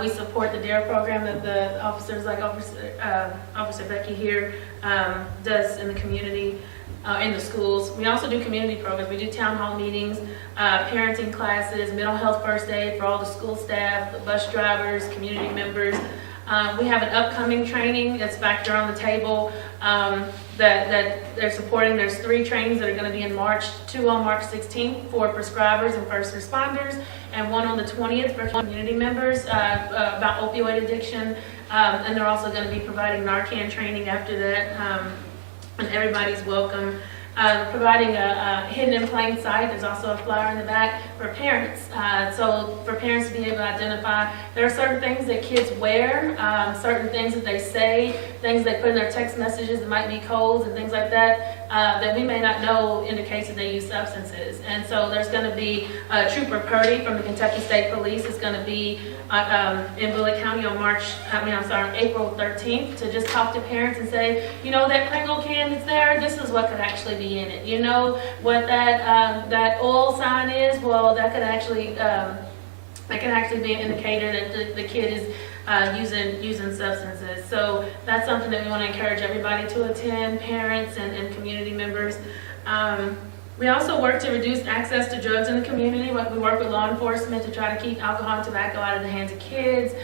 We support the DARE program that the officers, like Officer Becky here, does in the community, in the schools. We also do community programs. We do town hall meetings, parenting classes, mental health first aid for all the school staff, the bus drivers, community members. We have an upcoming training that's back there on the table that they're supporting. There's 3 trainings that are going to be in March, 2 on March 16th for prescribers and first responders, and 1 on the 20th for community members about opioid addiction. And they're also going to be providing Narcan training after that, and everybody's welcome. Providing a hidden in plain sight. There's also a flyer in the back for parents. So for parents to be able to identify, there are certain things that kids wear, certain things that they say, things they put in their text messages that might be codes and things like that, that we may not know indicates that they use substances. And so there's going to be Trooper Purdy from the Kentucky State Police is going to be in Bullitt County on April 13th to just talk to parents and say, you know, that Pringle can that's there, this is what could actually be in it. You know what that oil sign is? Well, that could actually that can actually be an indicator that the kid is using substances. So that's something that we want to encourage everybody to attend, parents and community members. We also work to reduce access to drugs in the community. We work with law enforcement to try to keep alcohol and tobacco out of the hands of kids,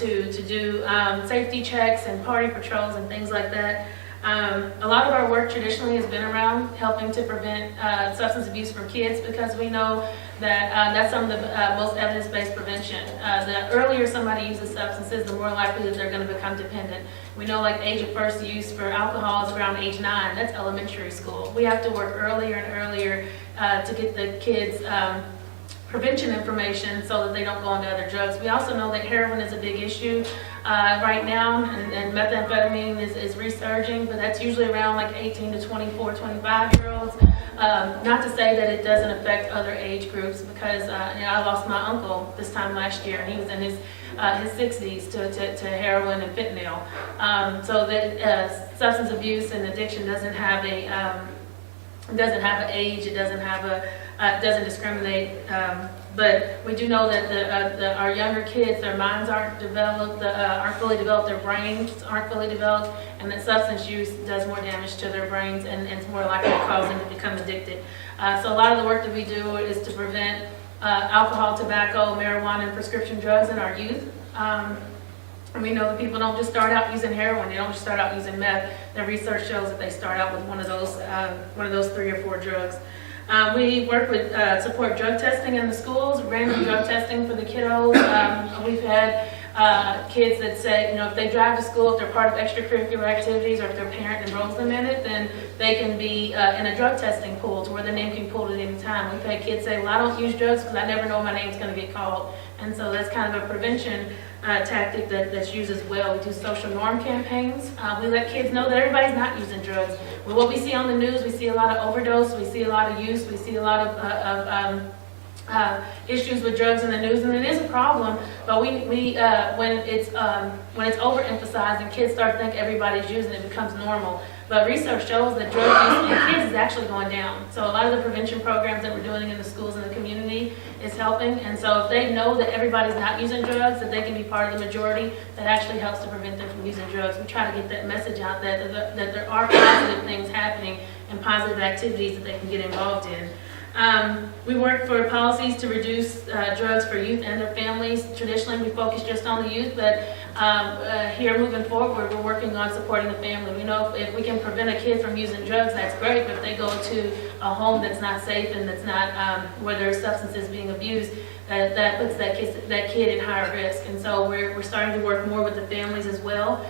to do safety checks and party patrols and things like that. A lot of our work traditionally has been around helping to prevent substance abuse for kids, because we know that that's some of the most evidence-based prevention. The earlier somebody uses substances, the more likely that they're going to become dependent. We know like age of first use for alcohol is around age 9. That's elementary school. We have to work earlier and earlier to get the kids prevention information so that they don't go into other drugs. We also know that heroin is a big issue right now, and methamphetamine is resurging, but that's usually around like 18 to 24, 25-year-olds. Not to say that it doesn't affect other age groups, because I lost my uncle this time last year, and he was in his 60s to heroin and fentanyl. So that substance abuse and addiction doesn't have an age, it doesn't discriminate. But we do know that our younger kids, their minds aren't fully developed, their brains aren't fully developed, and that substance use does more damage to their brains and it's more likely to cause them to become addicted. So a lot of the work that we do is to prevent alcohol, tobacco, marijuana, and prescription drugs in our youth. And we know that people don't just start out using heroin, they don't just start out using meth. The research shows that they start out with one of those 3 or 4 drugs. We work with support drug testing in the schools, random drug testing for the kiddos. We've had kids that say, if they drive to school, if they're part of extracurricular activities, or if their parent enrolls them in it, then they can be in a drug testing pool to where their name can be pulled at any time. We've had kids say, well, I don't use drugs because I never know my name's going to get called. And so that's kind of a prevention tactic that's used as well. We do social norm campaigns. We let kids know that everybody's not using drugs. Well, what we see on the news, we see a lot of overdose, we see a lot of use, we see a lot of issues with drugs in the news, and it is a problem. But when it's overemphasized and kids start to think everybody's using it, it becomes normal. But research shows that drug use in kids is actually going down. So a lot of the prevention programs that we're doing in the schools and the community is helping. And so if they know that everybody's not using drugs, that they can be part of the majority, that actually helps to prevent them from using drugs. We try to get that message out that there are positive things happening and positive activities that they can get involved in. We work for policies to reduce drugs for youth and their families. Traditionally, we focus just on the youth, but here moving forward, we're working on supporting the family. We know if we can prevent a kid from using drugs, that's great, but if they go to a home that's not safe and that's not where there's substances being abused, that puts that kid in higher risk. And so we're starting to work more with the families as well.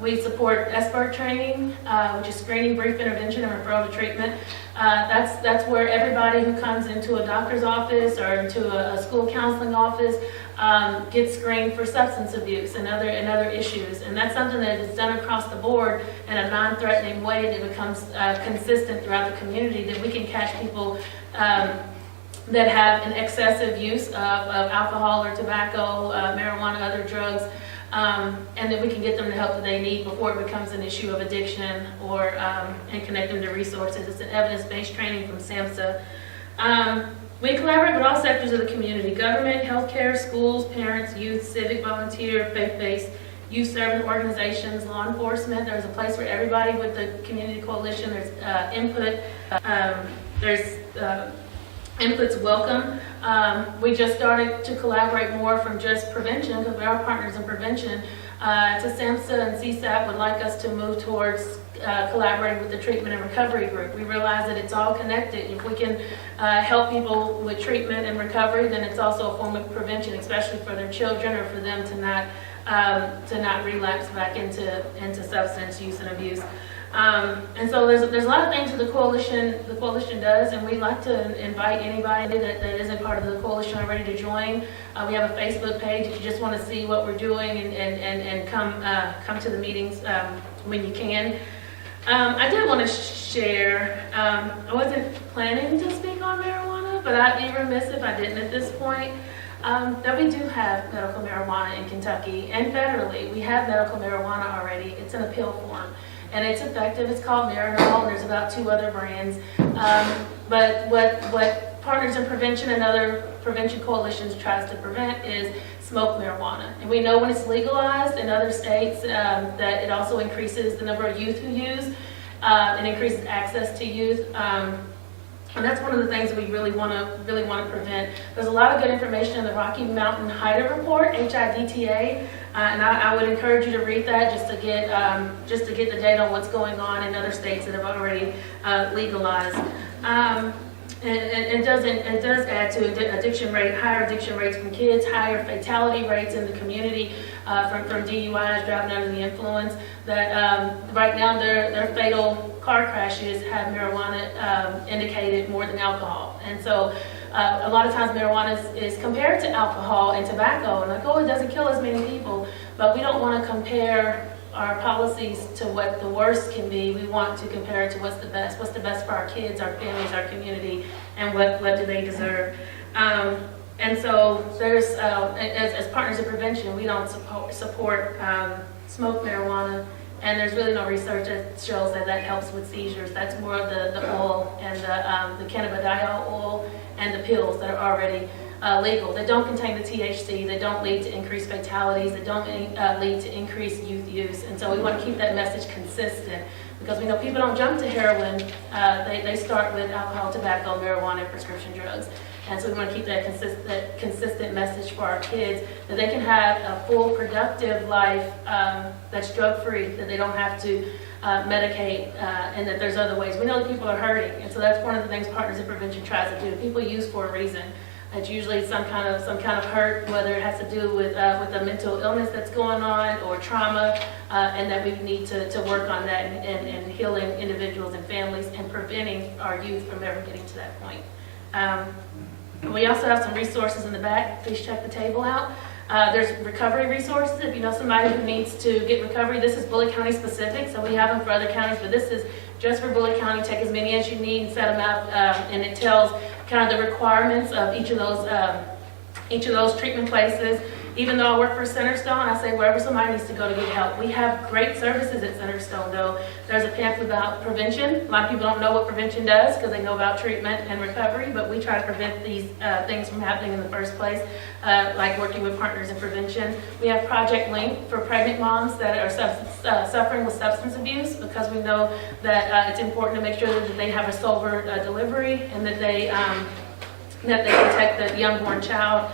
We support SBIRT training, which is screening, brief intervention, and referral to treatment. That's where everybody who comes into a doctor's office or into a school counseling office gets screened for substance abuse and other issues. And that's something that is done across the board in a non-threatening way that becomes consistent throughout the community, that we can catch people that have an excessive use of alcohol or tobacco, marijuana, other drugs, and that we can get them the help that they need before it becomes an issue of addiction or and connect them to resources. It's an evidence-based training from SAMHSA. We collaborate with all sectors of the community: government, healthcare, schools, parents, youth, civic, volunteer, faith-based, youth serving organizations, law enforcement. There's a place for everybody with the community coalition. There's input. Input's welcome. We just started to collaborate more from just prevention, because we are partners in prevention, to SAMHSA and CSAP would like us to move towards collaborating with the treatment and recovery group. We realize that it's all connected. If we can help people with treatment and recovery, then it's also a form of prevention, especially for their children, or for them to not relapse back into substance use and abuse. And so there's a lot of things that the coalition does, and we'd like to invite anybody that isn't part of the coalition already to join. We have a Facebook page if you just want to see what we're doing and come to the meetings when you can. I did want to share, I wasn't planning to speak on marijuana, but I'd be remiss if I didn't at this point. That we do have medical marijuana in Kentucky, and federally. We have medical marijuana already. It's in a pill form, and it's effective. It's called Marinol, and there's about 2 other brands. But what Partners in Prevention and other Prevention Coalition tries to prevent is smoke marijuana. And we know when it's legalized in other states that it also increases the number of youth who use, it increases access to youth. And that's one of the things we really want to prevent. There's a lot of good information in the Rocky Mountain HIDTA report, HIDTA, and I would encourage you to read that just to get the data on what's going on in other states that have already legalized. It does add to addiction rate, higher addiction rates from kids, higher fatality rates in the community from DUIs, driving under the influence. That right now their fatal car crashes have marijuana indicated more than alcohol, and so a lot of times marijuana is compared to alcohol and tobacco, and like, oh, it doesn't kill as many people, but we don't want to compare our policies to what the worst can be. We want to compare it to what's the best for our kids, our families, our community, and what do they deserve. And so there's, as partners of prevention, we don't support smoke marijuana, and there's really no research that shows that helps with seizures. That's more of the oil and the cannabidiol oil and the pills that are already legal. They don't contain the THC, they don't lead to increased fatalities, they don't lead to increased youth use, and so we want to keep that message consistent, because we know people don't jump to heroin, they start with alcohol, tobacco, marijuana, and prescription drugs. And so we want to keep that consistent message for our kids, that they can have a full, productive life that's drug-free, that they don't have to medicate, and that there's other ways. We know that people are hurting, and so that's one of the things Partners in Prevention tries to do. People use for a reason. It's usually some kind of hurt, whether it has to do with a mental illness that's going on or trauma, and that we need to work on that and healing individuals and families and preventing our youth from ever getting to that point. We also have some resources in the back. Please check the table out. There's recovery resources. If you know somebody who needs to get recovery, this is Bullitt County specific, so we have them for other counties, but this is just for Bullitt County. Take as many as you need and set them up, and it tells kind of the requirements of each of those treatment places. Even though I work for Centerstone, I say wherever somebody needs to go to get help. We have great services at Centerstone, though. There's a pamphlet about prevention. A lot of people don't know what prevention does because they know about treatment and recovery, but we try to prevent these things from happening in the first place, like working with Partners in Prevention. We have Project Link for pregnant moms that are suffering with substance abuse, because we know that it's important to make sure that they have a sober delivery and that they protect the unborn child.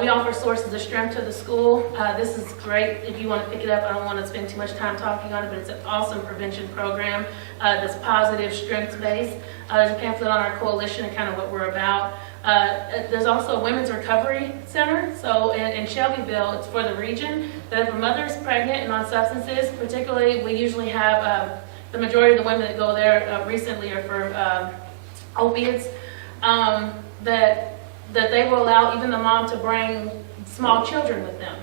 We offer sources of strength to the school. This is great if you want to pick it up. I don't want to spend too much time talking on it, but it's an awesome prevention program that's positive, strengths-based. There's a pamphlet on our coalition and kind of what we're about. There's also a Women's Recovery Center. So in Shelbyville, it's for the region, that if a mother is pregnant and on substances, particularly we usually have the majority of the women that go there recently are for opiates, that they will allow even the mom to bring small children with them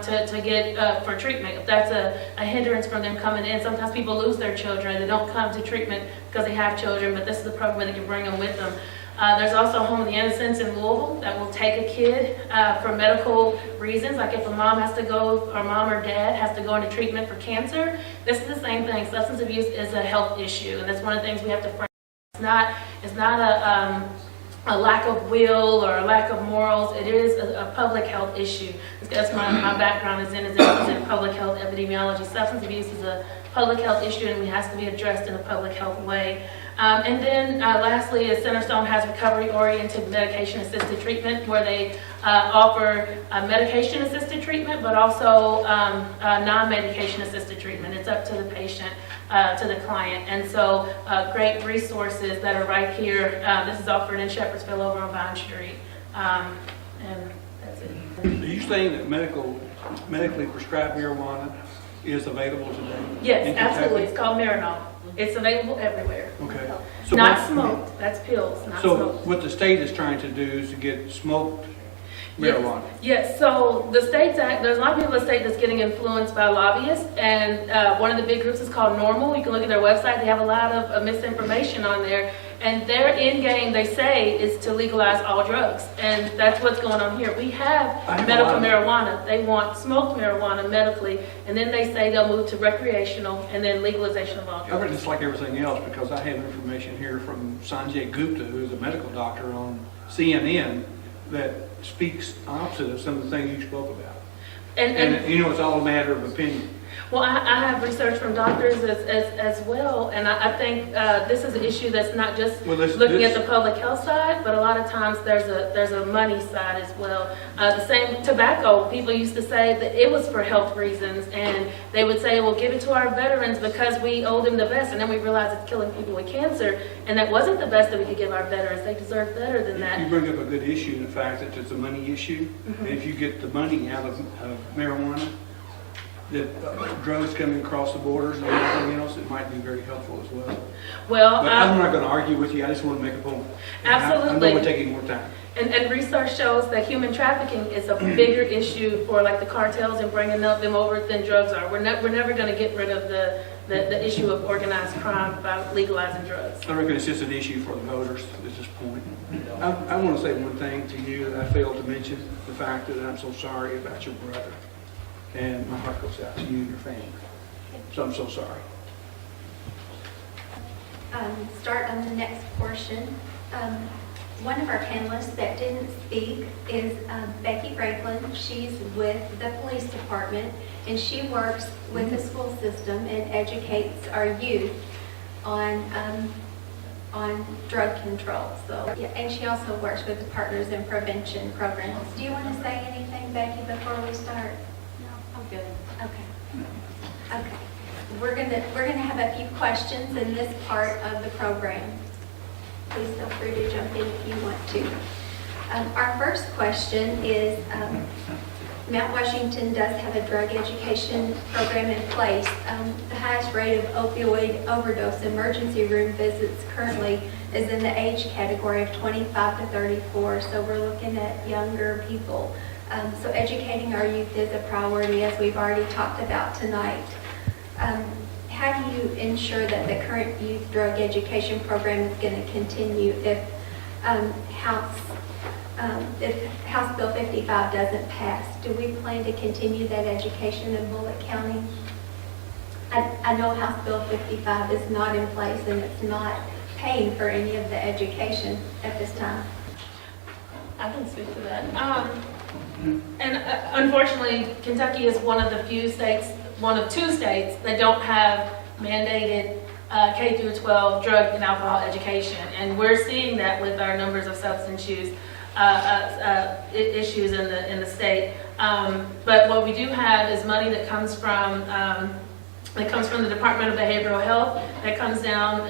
to get for treatment. If that's a hindrance from them coming in, sometimes people lose their children. They don't come to treatment because they have children, but this is the program where they can bring them with them. There's also Home of the Innocents in Louisville that will take a kid for medical reasons, like if a mom has to go, or mom or dad has to go into treatment for cancer. This is the same thing. Substance abuse is a health issue, and that's one of the things we have to frame. It's not a lack of will or a lack of morals. It is a public health issue. That's my background is in public health epidemiology. Substance abuse is a public health issue, and it has to be addressed in a public health way. And then lastly, Centerstone has recovery-oriented medication-assisted treatment, where they offer medication-assisted treatment, but also non-medication-assisted treatment. It's up to the patient, to the client. And so great resources that are right here. This is offered in Shepherdsville over on Vine Street. And that's it. Are you saying that medically prescribed marijuana is available today? Yes, absolutely. It's called Marinol. It's available everywhere. Okay. So Not smoked. That's pills, not so smoked. what the state is trying to do is to get smoked marijuana. Yes, so the state's act, there's a lot of people in the state that's getting influenced by lobbyists, and one of the big groups is called Normal. You can look at their website. They have a lot of misinformation on there, and their end game, they say, is to legalize all drugs, and that's what's going on here. We have medical marijuana. They want smoked marijuana medically, and then they say they'll move to recreational, and then legalization of all I read drugs. it's like everything else, because I have information here from Sanjay Gupta, who's a medical doctor on CNN, that speaks opposite of some of the things you spoke about. And And, you know, it's all a matter of opinion. well, I have research from doctors as well, and I think this is an issue that's not just Well, looking at the public health side, but a lot of times there's a money side as well. The same tobacco, people used to say that it was for health reasons, and they would say, well, give it to our veterans because we owe them the best, and then we realized it's killing people with cancer, and that wasn't the best that we could give our veterans. They deserve better than You that. bring up a good issue in the fact that it's a money issue. Mhm. If you get the money out of marijuana, that drugs coming across the borders and everything else, it might be very helpful as well. Well, But I'm not going to argue with you, I just want to make a point. And I know Absolutely. we're taking more time. And research shows that human trafficking is a bigger issue for like the cartels and bringing them over than drugs are. We're never going to get rid of the issue of organized crime by legalizing drugs. I reckon it's just an issue for the voters at this point. I want to say one thing to you that I failed to mention, the fact that I'm so sorry about your brother. And my heart goes out to you and your family. So I'm so sorry. Start on the next portion. One of our panelists that didn't speak is Becky Franklin. She's with the police department, and she works with the school system and educates our youth on drug control. So, yeah, and she also works with the Partners in Prevention programs. Do you want to say anything, Becky, before we start? No, I'm good. Okay. Okay. We're gonna have a few questions in this part of the program. Please feel free to jump in if you want to. Our first question is, Mount Washington does have a drug education program in place. The highest rate of opioid overdose emergency room visits currently is in the age category of 25 to 34, so we're looking at younger people. So educating our youth is a priority, as we've already talked about tonight. How do you ensure that the current youth drug education program is going to continue if House Bill 55 doesn't pass? Do we plan to continue that education in Bullitt County? I know House Bill 55 is not in place and it's not paying for any of the education at this time. I can speak to that. And unfortunately, Kentucky is one of the few states, one of two states that don't have mandated K through 12 drug and alcohol education. And we're seeing that with our numbers of substance use issues in the state. But what we do have is money that comes from the Department of Behavioral Health, that comes down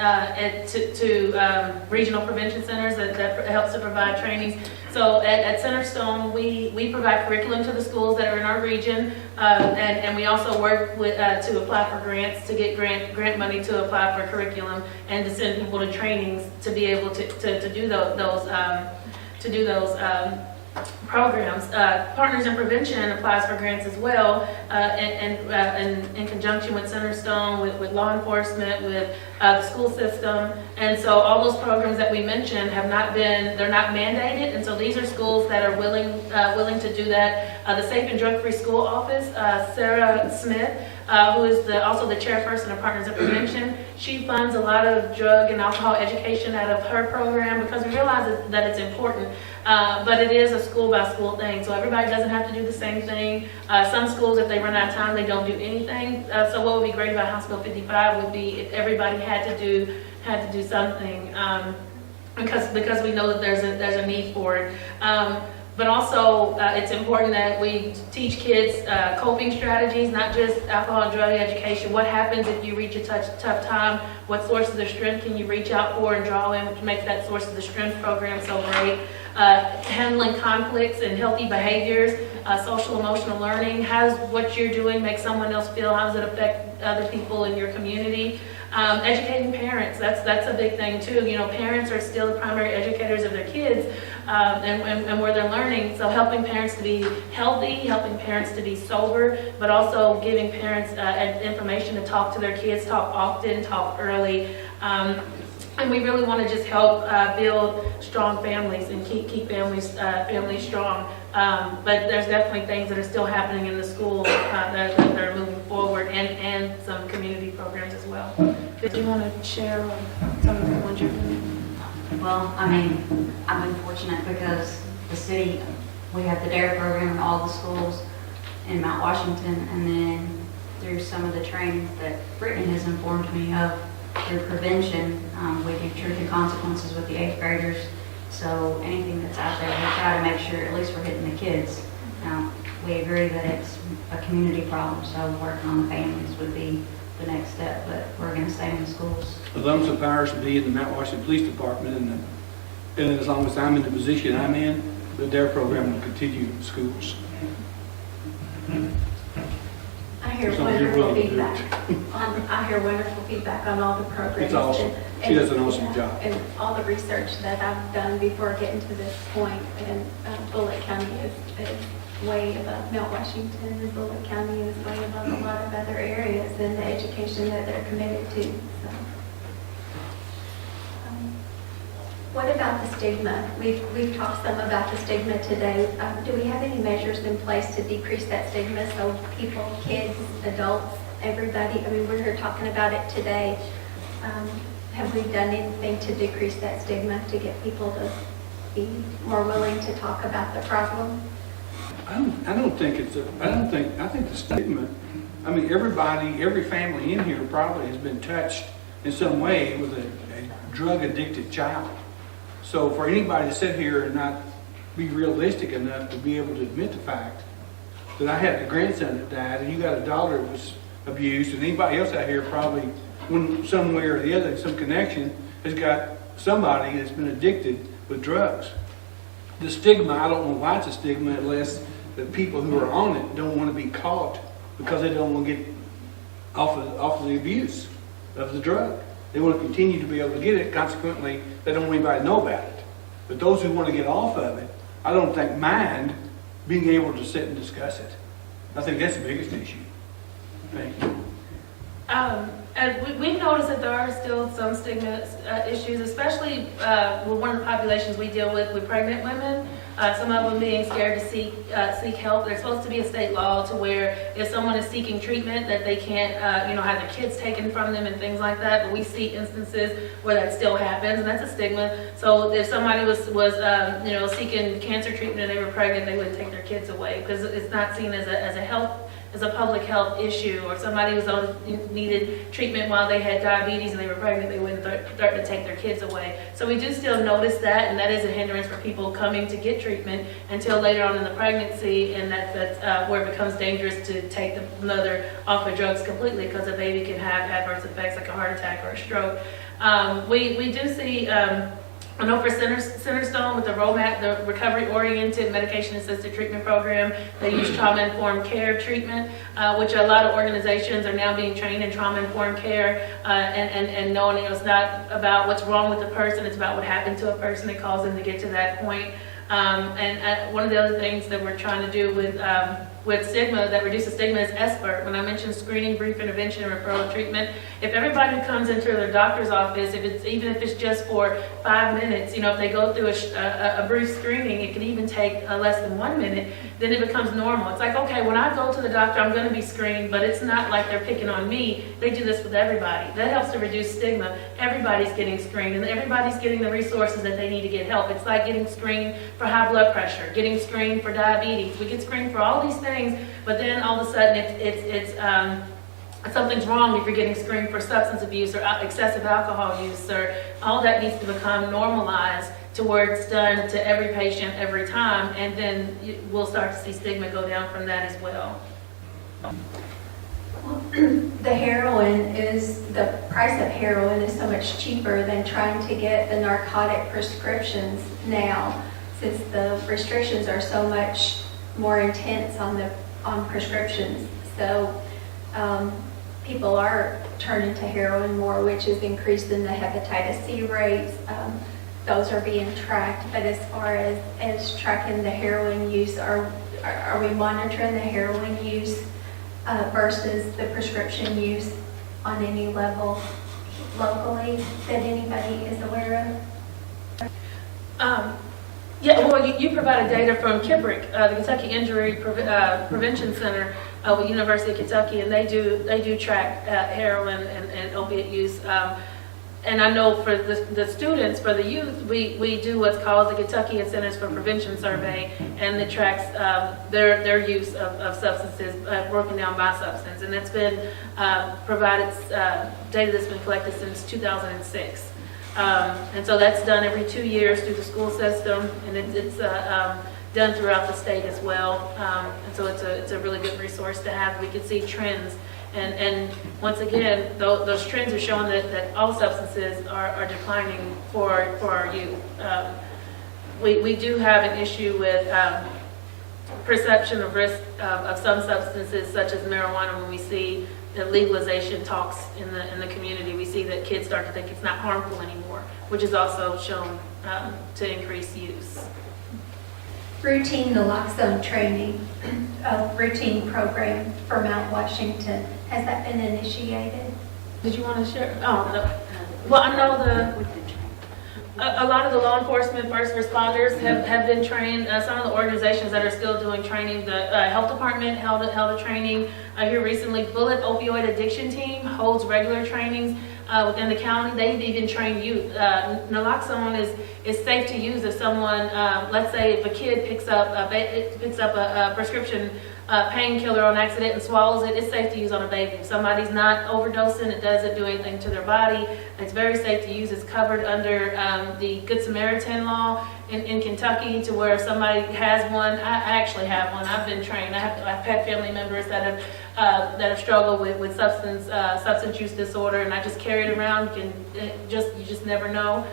to regional prevention centers that helps to provide trainings. So at Centerstone, we provide curriculum to the schools that are in our region, and we also work with to apply for grants, to get grant money to apply for curriculum, and to send people to trainings to be able to do those programs. Partners in Prevention applies for grants as well, and in conjunction with Centerstone, with law enforcement, with the school system. And so all those programs that we mentioned they're not mandated, and so these are schools that are willing to do that. The Safe and Drug-Free School Office, Sarah Smith, who is also the chairperson of Partners in Prevention, she funds a lot of drug and alcohol education out of her program because we realize that it's important. But it is a school-by-school thing, so everybody doesn't have to do the same thing. Some schools, if they run out of time, they don't do anything. So what would be great about House Bill 55 would be if everybody had to do something, because we know that there's a need for it. But also, it's important that we teach kids coping strategies, not just alcohol and drug education. What happens if you reach a tough time? What sources of strength can you reach out for and draw in, which makes that source of the strength program so great? Handling conflicts and healthy behaviors, social emotional learning. How does what you're doing make someone else feel? How does it affect other people in your community? Educating parents, that's a big thing too. You know, parents are still the primary educators of their kids, and where they're learning. So helping parents to be healthy, helping parents to be sober, but also giving parents information to talk to their kids, talk often, talk early. And we really want to just help build strong families and keep families strong. But there's definitely things that are still happening in the school that are moving forward, and some community programs as well. Did you want to share on some of the ones you're doing? Well, I mean, I've been fortunate because the city, we have the DARE program in all the schools in Mount Washington, and then through some of the trainings that Brittany has informed me of through prevention, we do truth and consequences with the 8th graders. So anything that's out there, we try to make sure at least we're hitting the kids. Now, we agree that it's a community problem, so working on the families would be the next step, but we're going to stay in the schools. The lumps of powers to be in the Mount Washington Police Department, and as long as I'm in the position I'm in, the DARE program will continue in schools. I hear As long as you're wonderful willing to do feedback. I hear wonderful feedback on all the programs. It's awesome. She does an awesome job. And all the research that I've done before getting to this point, and Bullitt County is way above Mount Washington, and Bullitt County is way above a lot of other areas in the education that they're committed to. So, what about the stigma? We've talked some about the stigma today. Do we have any measures in place to decrease that stigma so people, kids, adults, everybody, I mean, we're here talking about it today. Have we done anything to decrease that stigma to get people to be more willing to talk about the problem? I think the stigma, I mean, everybody, every family in here probably has been touched in some way with a drug-addicted child. So for anybody to sit here and not be realistic enough to be able to admit the fact that I had a grandson that died, and you got a daughter that was abused, and anybody else out here probably, one some way or the other, some connection, has got somebody that's been addicted with drugs. The stigma, I don't know why it's a stigma unless the people who are on it don't want to be caught because they don't want to get off of the abuse of the drug. They want to continue to be able to get it. Consequently, they don't want anybody to know about it. But those who want to get off of it, I don't think mind being able to sit and discuss it. I think that's the biggest issue. Thank you. And we've noticed that there are still some stigma issues, especially with one of the populations we deal with pregnant women. Some of them being scared to seek help. There's supposed to be a state law to where if someone is seeking treatment that they can't, have their kids taken from them and things like that. But we see instances where that still happens, and that's a stigma. So if somebody was seeking cancer treatment and they were pregnant, they wouldn't take their kids away because it's not seen as a public health issue, or somebody needed treatment while they had diabetes and they were pregnant, they wouldn't start to take their kids away. So we do still notice that, and that is a hindrance for people coming to get treatment until later on in the pregnancy, and that's where it becomes dangerous to take the mother off of drugs completely because a baby can have adverse effects like a heart attack or a stroke. We do see I know for Centerstone with the ROMAT, the Recovery-Oriented Medication-Assisted Treatment Program, they use trauma-informed care treatment, which a lot of organizations are now being trained in trauma-informed care and knowing it's not about what's wrong with the person, it's about what happened to a person that caused them to get to that point. And one of the other things that we're trying to do with stigma, that reduces stigma, is SBIRT. When I mentioned screening, brief intervention, and referral treatment, if everybody who comes into their doctor's office, even if it's just for 5 minutes, if they go through a brief screening, it can even take less than 1 minute, then it becomes normal. It's like, okay, when I go to the doctor, I'm going to be screened, but it's not like they're picking on me. They do this with everybody. That helps to reduce stigma. Everybody's getting screened, and everybody's getting the resources that they need to get help. It's like getting screened for high blood pressure, getting screened for diabetes. We get screened for all these things, but then all of a sudden something's wrong if you're getting screened for substance abuse or excessive alcohol use, or all that needs to become normalized to where it's done to every patient every time, and then we'll start to see stigma go down from that as well. The price of heroin is so much cheaper than trying to get the narcotic prescriptions now, since the restrictions are so much more intense on prescriptions. So people are turning to heroin more, which is increasing the hepatitis C rates. Those are being tracked, but as far as tracking the heroin use, are we monitoring the heroin use versus the prescription use on any level locally that anybody is aware of? You provided data from KIPRIC, the Kentucky Injury Prevention Center with University of Kentucky, and they do track heroin and opiate use. and I know for the students, for the youth, we do what's called the Kentucky Centers for Prevention Survey, and it tracks their use of substances, broken down by substance. And it's been provided, data that's been collected since 2006. And so that's done every 2 years through the school system, and it's done throughout the state as well. And so it's a really good resource to have. We can see trends. And once again, those trends are showing that all substances are declining for our youth. We do have an issue with perception of risk of some substances, such as marijuana. When we see the legalization talks in the community, we see that kids start to think it's not harmful anymore, which is also shown to increase use. Routine naloxone training, a routine program for Mount Washington. Has that been initiated? Did you want to share? Oh, no. Well, I know a lot of the law enforcement first responders have been trained. Some of the organizations that are still doing training, the health department held a training here recently. Bullet Opioid Addiction Team holds regular trainings within the county. They've even trained youth. Naloxone is safe to use if someone, let's say if a kid picks up a prescription painkiller on accident and swallows it, it's safe to use on a baby. If somebody's not overdosing, it doesn't do anything to their body. It's very safe to use. It's covered under the Good Samaritan law in Kentucky, to where if somebody has one, I actually have one. I've been trained. I've had family members that have struggled with substance use disorder, and I just carry it around. You just never know.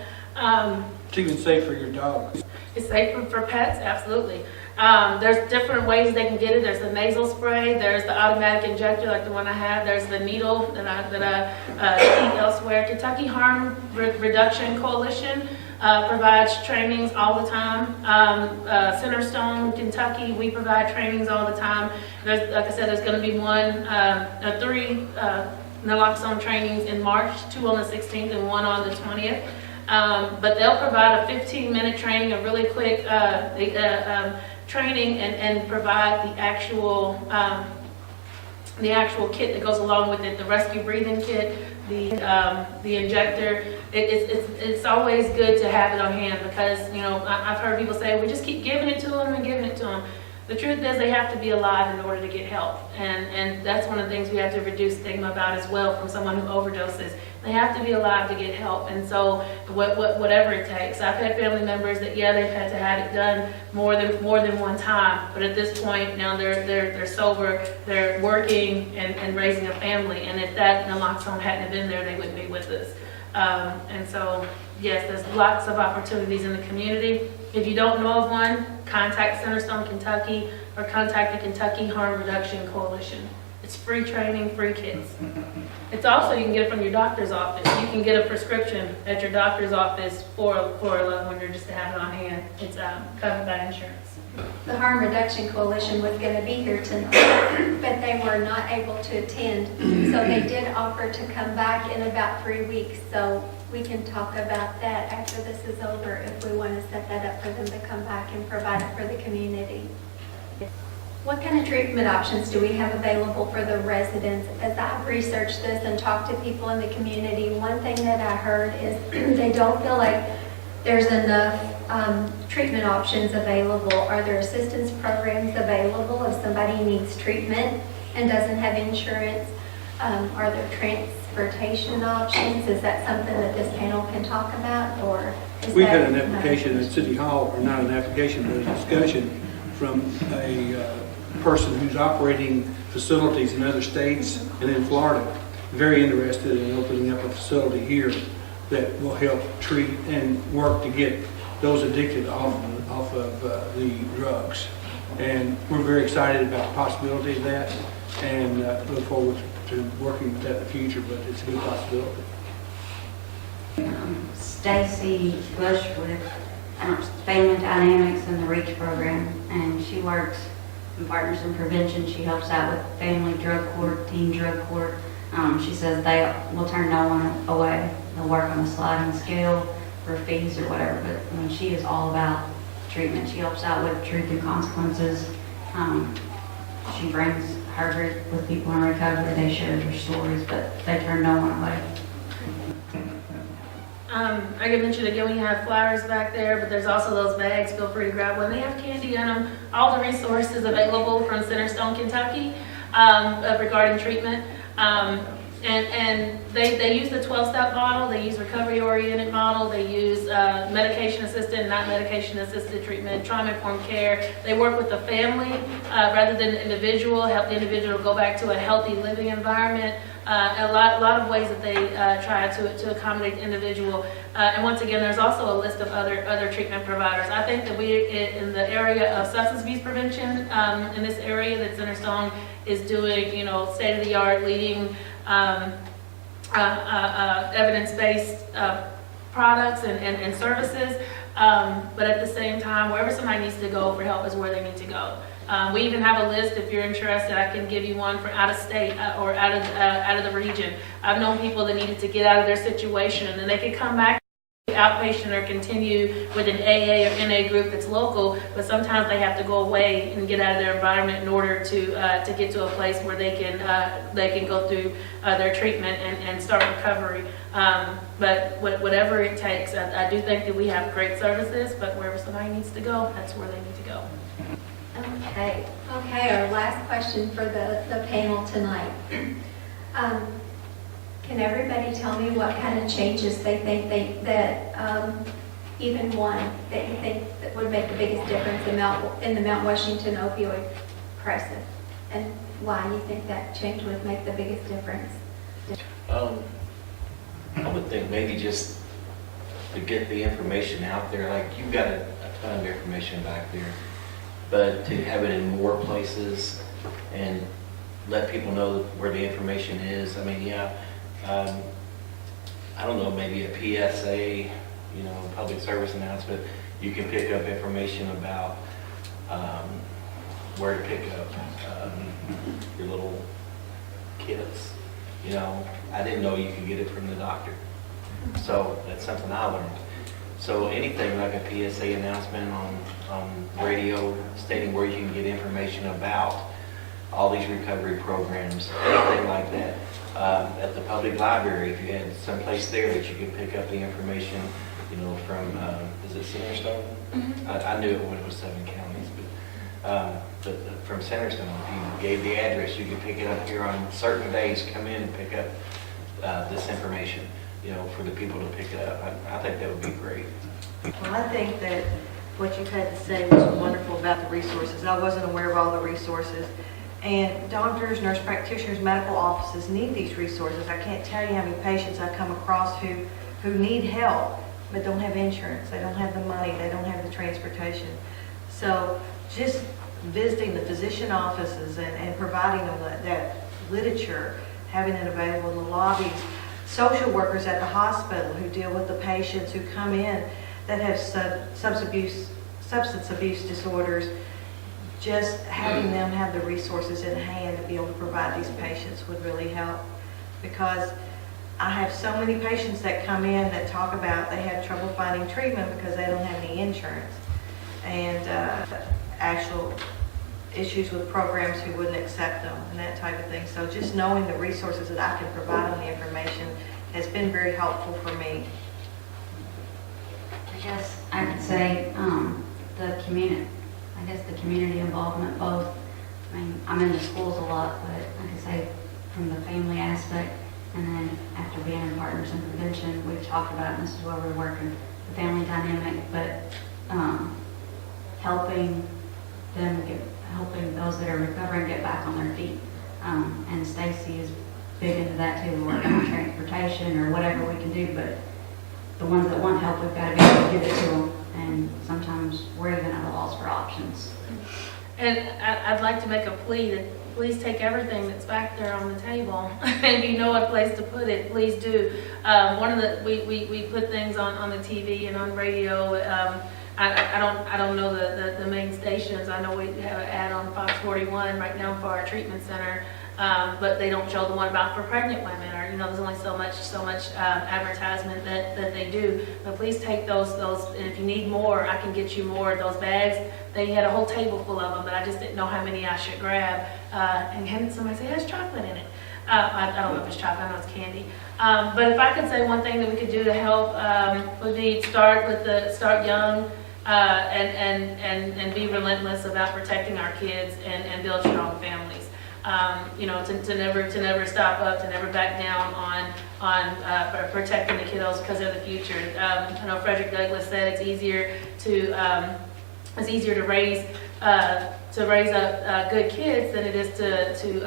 It's even safe for your dog. It's safe for pets, absolutely. There's different ways they can get it. There's the nasal spray, there's the automatic injector like the one I have, there's the needle that I see elsewhere. Kentucky Harm Reduction Coalition provides trainings all the time. Centerstone, Kentucky, we provide trainings all the time. Like I said, there's going to be three naloxone trainings in March, 2 on the 16th and 1 on the 20th. But they'll provide a 15-minute training, a really quick training, and provide the actual kit that goes along with it, the rescue breathing kit, the injector. It's always good to have it on hand, because I've heard people say we just keep giving it to them and giving it to them. The truth is they have to be alive in order to get help, and that's one of the things we have to reduce stigma about as well from someone who overdoses. They have to be alive to get help, and so whatever it takes. I've had family members that they've had to have it done more than one time, but at this point now they're sober, they're working and raising a family, and if that naloxone hadn't been there, they wouldn't be with us. And so yes, there's lots of opportunities in the community. If you don't know of one, contact Centerstone, Kentucky, or contact the Kentucky Harm Reduction Coalition. It's free training, free kits. It's also, you can get it from your doctor's office. You can get a prescription at your doctor's office for a loved one, or just to have it on hand. It's covered by insurance. The Harm Reduction Coalition was going to be here tonight, but they were not able to attend. So they did offer to come back in about 3 weeks. So we can talk about that after this is over, if we want to set that up for them to come back and provide it for the community. What kind of treatment options do we have available for the residents? As I've researched this and talked to people in the community, one thing that I heard is they don't feel like there's enough treatment options available. Are there assistance programs available if somebody needs treatment and doesn't have insurance? Are there transportation options? Is that something that this panel can talk about, or is We've that had an application at City Hall, or not an application, but a discussion from a person who's operating facilities in other states and in Florida, very interested in opening up a facility here that will help treat and work to get those addicted off of the drugs. And we're very excited about the possibility of that, and look forward to working with that in the future, but it's a good possibility. Stacy Bush with Family Dynamics and the REACH program, and she works in Partners in Prevention. She helps out with family drug court, teen drug court. She says they will turn no one away. They'll work on a sliding scale for fees or whatever, but she is all about treatment. She helps out with truth and consequences. She brings her group with people in recovery. They share their stories, but they turn no one away. I can mention again, we have flowers back there, but there's also those bags, feel free to grab one. They have candy in them, all the resources available from Centerstone, Kentucky, regarding treatment. And they use the 12-step model, they use recovery-oriented model, they use medication-assisted, not medication-assisted treatment, trauma-informed care. They work with the family rather than the individual, help the individual go back to a healthy living environment. A lot of ways that they try to accommodate the individual. And once again, there's also a list of other treatment providers. I think that we, in the area of substance abuse prevention, in this area, that Centerstone is doing, state-of-the-art, leading evidence-based products and services. But at the same time, wherever somebody needs to go for help is where they need to go. We even have a list, if you're interested, I can give you one for out of state or out of the region. I've known people that needed to get out of their situation and then they could come back outpatient or continue with an AA or NA group that's local, but sometimes they have to go away and get out of their environment in order to get to a place where they can go through their treatment and start recovery. But whatever it takes, I do think that we have great services, but wherever somebody needs to go, that's where they need to go. Okay, our last question for the panel tonight. Can everybody tell me what kind of changes they think even one that you think that would make the biggest difference in the Mount Washington opioid crisis, and why you think that change would make the biggest difference? I would think maybe just to get the information out there, like you've got a ton of information back there, but to have it in more places and let people know where the information is. I mean, yeah, I don't know, maybe a PSA, public service announcement, you can pick up information about where to pick up your little kits. I didn't know you could get it from the doctor. So that's something I learned. So anything like a PSA announcement on radio stating where you can get information about all these recovery programs, anything like that. At the public library, if you had someplace there that you could pick up the information, from, is it Centerstone? Mm-hmm. I knew it when it was 7 counties, but from Centerstone, if you gave the address, you could pick it up here on certain days, come in and pick up this information, for the people to pick it up. I think that would be great. Well, I think that what you've had to say was wonderful about the resources. I wasn't aware of all the resources. And doctors, nurse practitioners, medical offices need these resources. I can't tell you how many patients I come across who need help but don't have insurance. They don't have the money. They don't have the transportation. So just visiting the physician offices and providing them that literature, having it available in the lobbies. Social workers at the hospital who deal with the patients who come in that have substance abuse disorders, just having them have the resources in hand to be able to provide these patients would really help. Because I have so many patients that come in that talk about they have trouble finding treatment because they don't have any insurance, and actual issues with programs who wouldn't accept them and that type of thing. So just knowing the resources that I can provide them the information has been very helpful for me. I guess I could say the community involvement both. I mean, I'm in the schools a lot, but I could say from the family aspect, and then after being in Partners in Prevention, we've talked about, and this is where we're working, the family dynamic, but helping those that are recovering get back on their feet. And Stacy is big into that too. We're working on transportation or whatever we can do, but the ones that want help, we've got to be able to give it to them. And sometimes we're even at a loss for options. And I'd like to make a plea that please take everything that's back there on the table. And if you know a place to put it, please do. We put things on the TV and on radio. I don't know the main stations. I know we have an ad on Fox 41 right now for our treatment center, but they don't show the one about for pregnant women, or there's only so much advertisement that they do. But please take those, and if you need more, I can get you more. Those bags, they had a whole table full of them, but I just didn't know how many I should grab. And somebody said, it has chocolate in it. I don't know if it's chocolate, I know it's candy. But if I could say one thing that we could do to help, would be start young, and be relentless about protecting our kids and build strong families. You know, to never stop up, to never back down on protecting the kiddos because they're the future. I know Frederick Douglass said it's easier to raise up good kids than it is to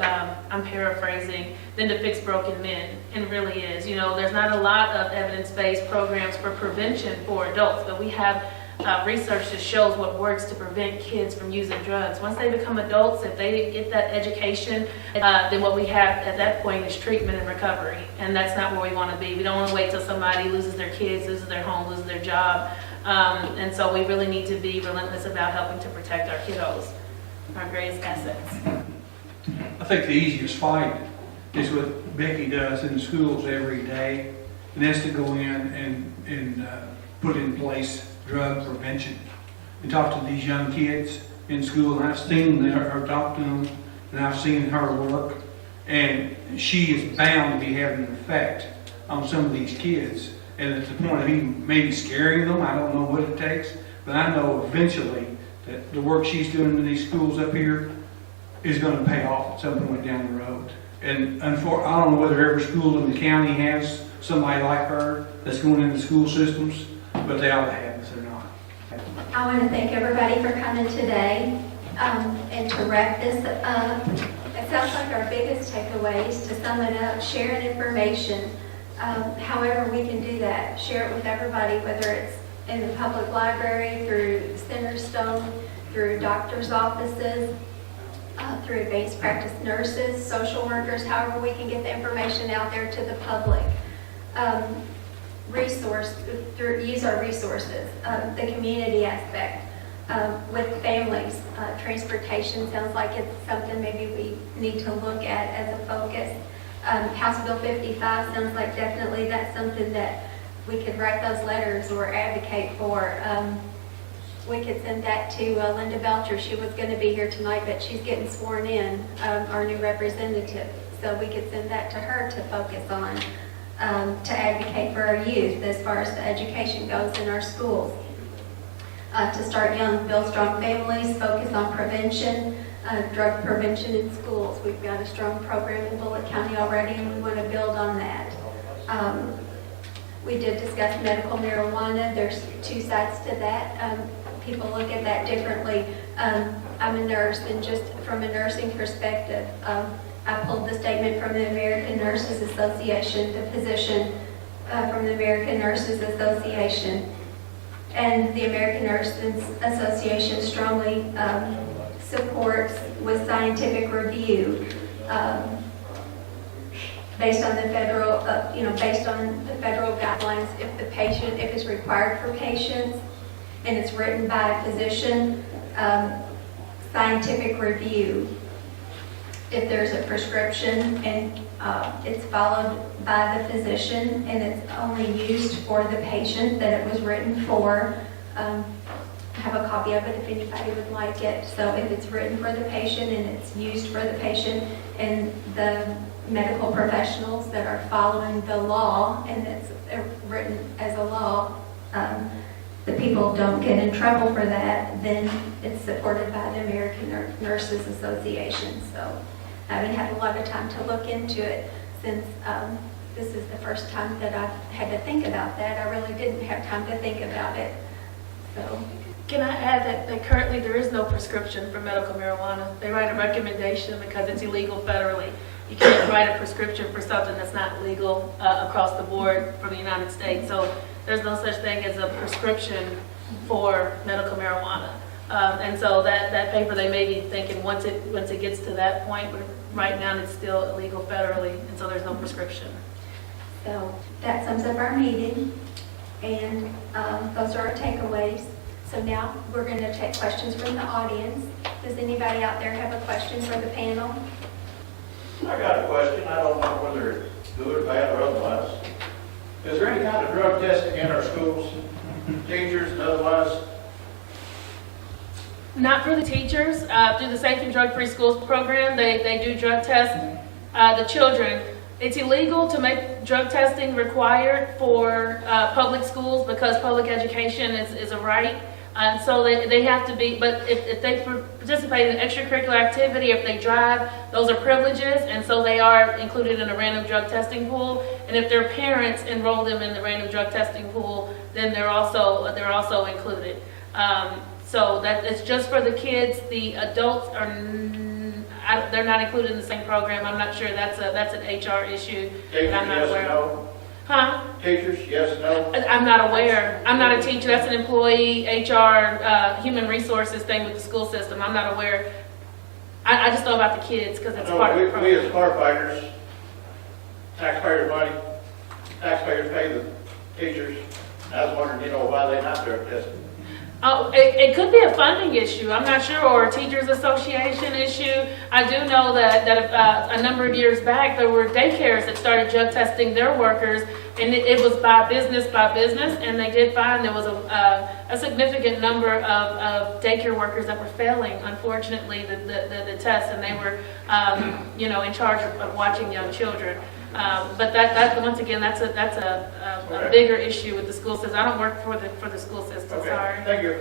I'm paraphrasing, than to fix broken men. And it really is. You know, there's not a lot of evidence-based programs for prevention for adults, but we have research that shows what works to prevent kids from using drugs. Once they become adults, if they get that education, then what we have at that point is treatment and recovery. And that's not where we want to be. We don't want to wait till somebody loses their kids, loses their home, loses their job. And so we really need to be relentless about helping to protect our kiddos, our greatest assets. I think the easiest fight is what Becky does in schools every day, and that's to go in and put in place drug prevention and talk to these young kids in school. And I've seen her talk to them, and I've seen her work, and she is bound to be having an effect on some of these kids. And at the point of even maybe scaring them, I don't know what it takes, but I know eventually that the work she's doing in these schools up here is going to pay off at some point down the road. And I don't know whether every school in the county has somebody like her that's going into school systems, but they ought to have if they're not. I want to thank everybody for coming today. And to wrap this up, it sounds like our biggest takeaways, to sum it up, sharing information. However we can do that, share it with everybody, whether it's in the public library, through Centerstone, through doctors' offices, through advanced practice nurses, social workers, however we can get the information out there to the public. Use our resources, the community aspect, with families. Transportation sounds like it's something maybe we need to look at as a focus. House Bill 55 sounds like definitely that's something that we could write those letters or advocate for. We could send that to Linda Belcher. She was going to be here tonight, but she's getting sworn in, our new representative. So we could send that to her to focus on, to advocate for our youth as far as the education goes in our schools. To start young, build strong families, focus on prevention, drug prevention in schools. We've got a strong program in Bullitt County already, and we want to build on that. We did discuss medical marijuana. There's two sides to that. People look at that differently. I'm a nurse, and just from a nursing perspective, I pulled the statement from the American Nurses Association, the position from the American Nurses Association. And the American Nurses Association strongly supports, with scientific review, based on the federal, based on the federal guidelines, if it's required for patients and it's written by a physician, scientific review. If there's a prescription and it's followed by the physician and it's only used for the patient that it was written for, I have a copy of it if anybody would like it. So if it's written for the patient and it's used for the patient, and the medical professionals that are following the law and it's written as a law, the people don't get in trouble for that, then it's supported by the American Nurses Association. So I haven't had a lot of time to look into it since this is the first time that I've had to think about that. I really didn't have time to think about it. So. Can I add that currently there is no prescription for medical marijuana? They write a recommendation because it's illegal federally. You can't write a prescription for something that's not legal across the board from the United States. So there's no such thing as a prescription for medical marijuana. And so that paper, they may be thinking once it gets to that point, but right now it's still illegal federally, and so there's no prescription. So that sums up our meeting, and those are our takeaways. So now we're going to take questions from the audience. Does anybody out there have a question for the panel? I got a question. I don't know whether it's good, bad, or otherwise. Is there any kind of drug testing in our schools, teachers and otherwise? Not for the teachers. Through the Safe and Drug-Free Schools program, they do drug tests the children. It's illegal to make drug testing required for public schools because public education is a right. And so they have to be, but if they participate in extracurricular activity, if they drive, those are privileges, and so they are included in a random drug testing pool. And if their parents enroll them in the random drug testing pool, then they're also included. So that it's just for the kids. The adults are they're not included in the same program. I'm not sure that's an HR issue. Teachers, that I'm not yes aware and of. no? Huh? Teachers, yes, no? I'm not aware. I'm not a teacher. That's an employee, HR, human resources thing with the school system. I'm not aware. I just know about the kids because it's I know part of the we as program. firefighters, taxpayers' money, taxpayers pay the teachers. I was wondering, why they not drug tested? Oh, it could be a funding issue. I'm not sure, or a teachers association issue. I do know that a number of years back, there were daycares that started drug testing their workers, and it was by business, and they did find there was a significant number of daycare workers that were failing, unfortunately, the test, and they were, in charge of watching young children. But that once again, that's a bigger issue with the school system. I don't work for the school system. Okay, Sorry. thank you.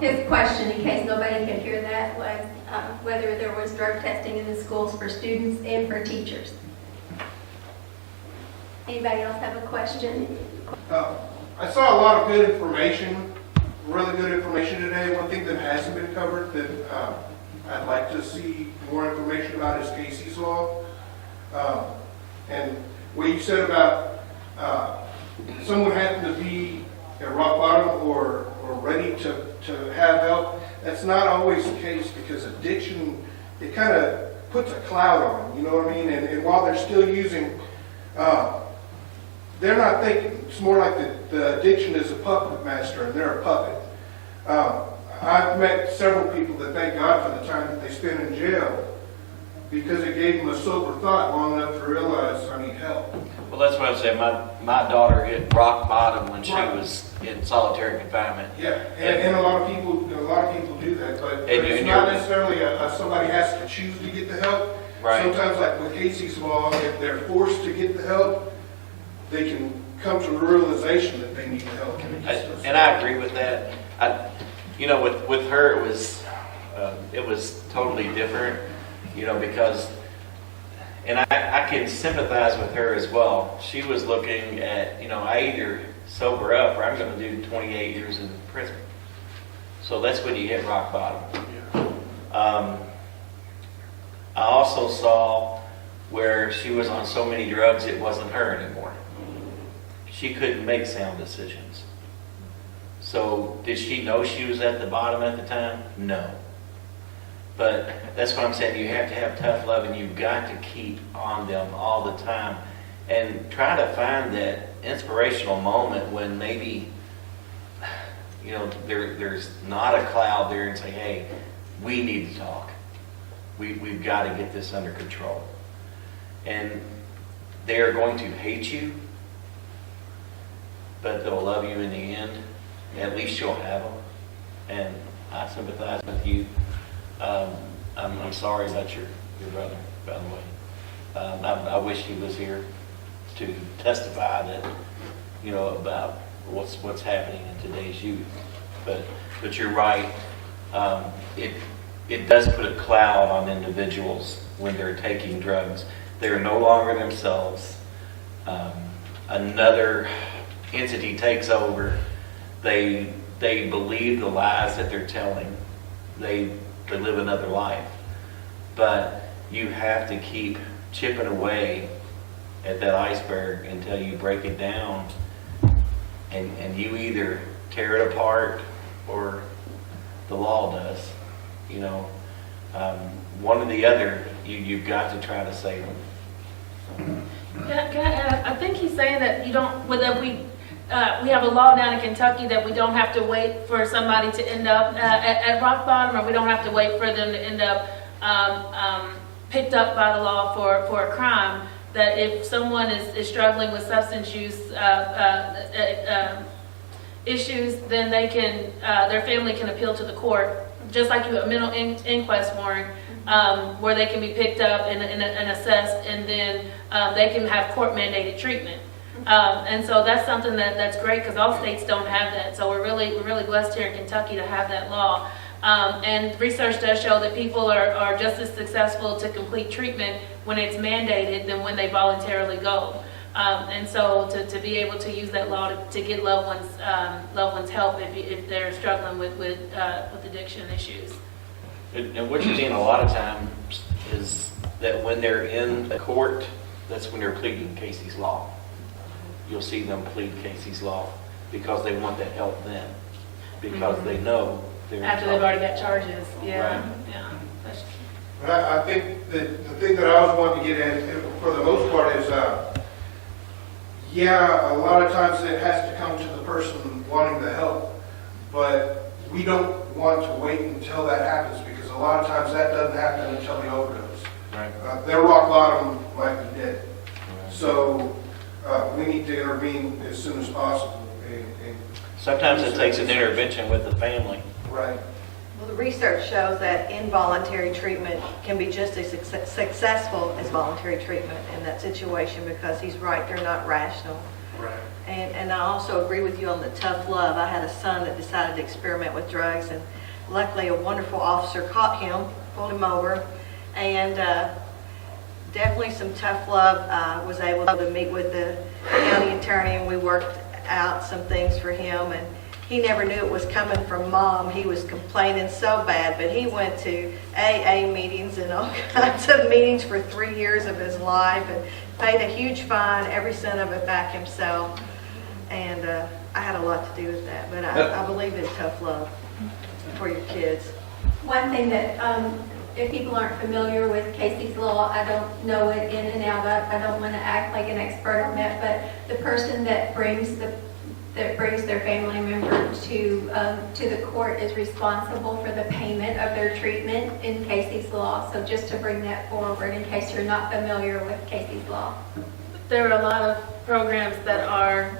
His question, in case nobody could hear that, was whether there was drug testing in the schools for students and for teachers. Anybody else have a question? I saw a lot of good information, really good information today. One thing that hasn't been covered that I'd like to see more information about is Casey's Law. And what you said about someone having to be at rock bottom or ready to have help, that's not always the case because addiction, it kind of puts a cloud on them, you know what I mean? And while they're still using, they're not thinking, it's more like the addiction is a puppet master and they're a puppet. I've met several people that thank God for the time that they spent in jail because it gave them a sober thought long enough to realize I need help. Well, that's what I'm saying. My daughter hit rock bottom when she Right. was in solitary confinement. Yeah, and a lot of people do that, but it's not necessarily somebody has to choose to get the help. Right. Sometimes, like with Casey's Law, if they're forced to get the help, they can come to the realization that they need the help. And I agree with that. With her, it was totally different, because, and I can sympathize with her as well. She was looking at, I either sober up or I'm going to do 28 years in prison. So that's when you hit rock bottom. I also saw where she was on so many drugs it wasn't her anymore. She couldn't make sound decisions. So did she know she was at the bottom at the time? No. But that's what I'm saying. You have to have tough love and you've got to keep on them all the time and try to find that inspirational moment when maybe, there's not a cloud there and say, hey, we need to talk. We've got to get this under control. And they are going to hate you, but they'll love you in the end. At least you'll have them. And I sympathize with you. I'm sorry about your brother, by the way. I wish he was here to testify that, about what's happening in today's youth. But you're right. It does put a cloud on individuals when they're taking drugs. They're no longer themselves. Another entity takes over. They believe the lies that they're telling. They live another life. But you have to keep chipping away at that iceberg until you break it down and you either tear it apart or the law does. One or the other, you've got to try to save them. I think he's saying that we have a law down in Kentucky that we don't have to wait for somebody to end up at rock bottom, or we don't have to wait for them to end up picked up by the law for a crime. That if someone is struggling with substance use issues, then they can their family can appeal to the court, just like you a mental inquest warrant. where they can be picked up and assessed, and then they can have court-mandated treatment. And so that's something that's great, because all states don't have that. So we're really blessed here in Kentucky to have that law. And research does show that people are just as successful to complete treatment when it's mandated than when they voluntarily go. And so to be able to use that law to get loved ones help if they're struggling with addiction issues. And what you're seeing a lot of times is that when they're in the court, that's when they're pleading Casey's Law. You'll see them plead Casey's Law because they want that help then, because they know they're in After they've trouble. already got charges, yeah, Right. yeah. That's- But I think that the thing that I was wanting to get at, for the most part, is, yeah, a lot of times it has to come to the person wanting the help, but we don't want to wait until that happens, because a lot of times that doesn't happen until the overdose. Right. Their rock bottom might be dead. So we need to intervene as soon as possible. And Sometimes it takes an intervention with the family. right. Well, the research shows that involuntary treatment can be just as successful as voluntary treatment in that situation, because he's right, they're not rational. Right. And I also agree with you on the tough love. I had a son that decided to experiment with drugs, and luckily a wonderful officer caught him, pulled him over, and definitely some tough love. Was able to meet with the county attorney, and we worked out some things for him, and he never knew it was coming from mom. He was complaining so bad, but he went to AA meetings and all kinds of meetings for 3 years of his life, and paid a huge fine, every cent of it back himself. And I had a lot to do with that, but I believe in tough love for your kids. One thing that, if people aren't familiar with Casey's Law, I don't know it in and out. I don't want to act like an expert on that, but the person that brings their family member to the court is responsible for the payment of their treatment in Casey's Law. So just to bring that forward in case you're not familiar with Casey's Law. There are a lot of programs that are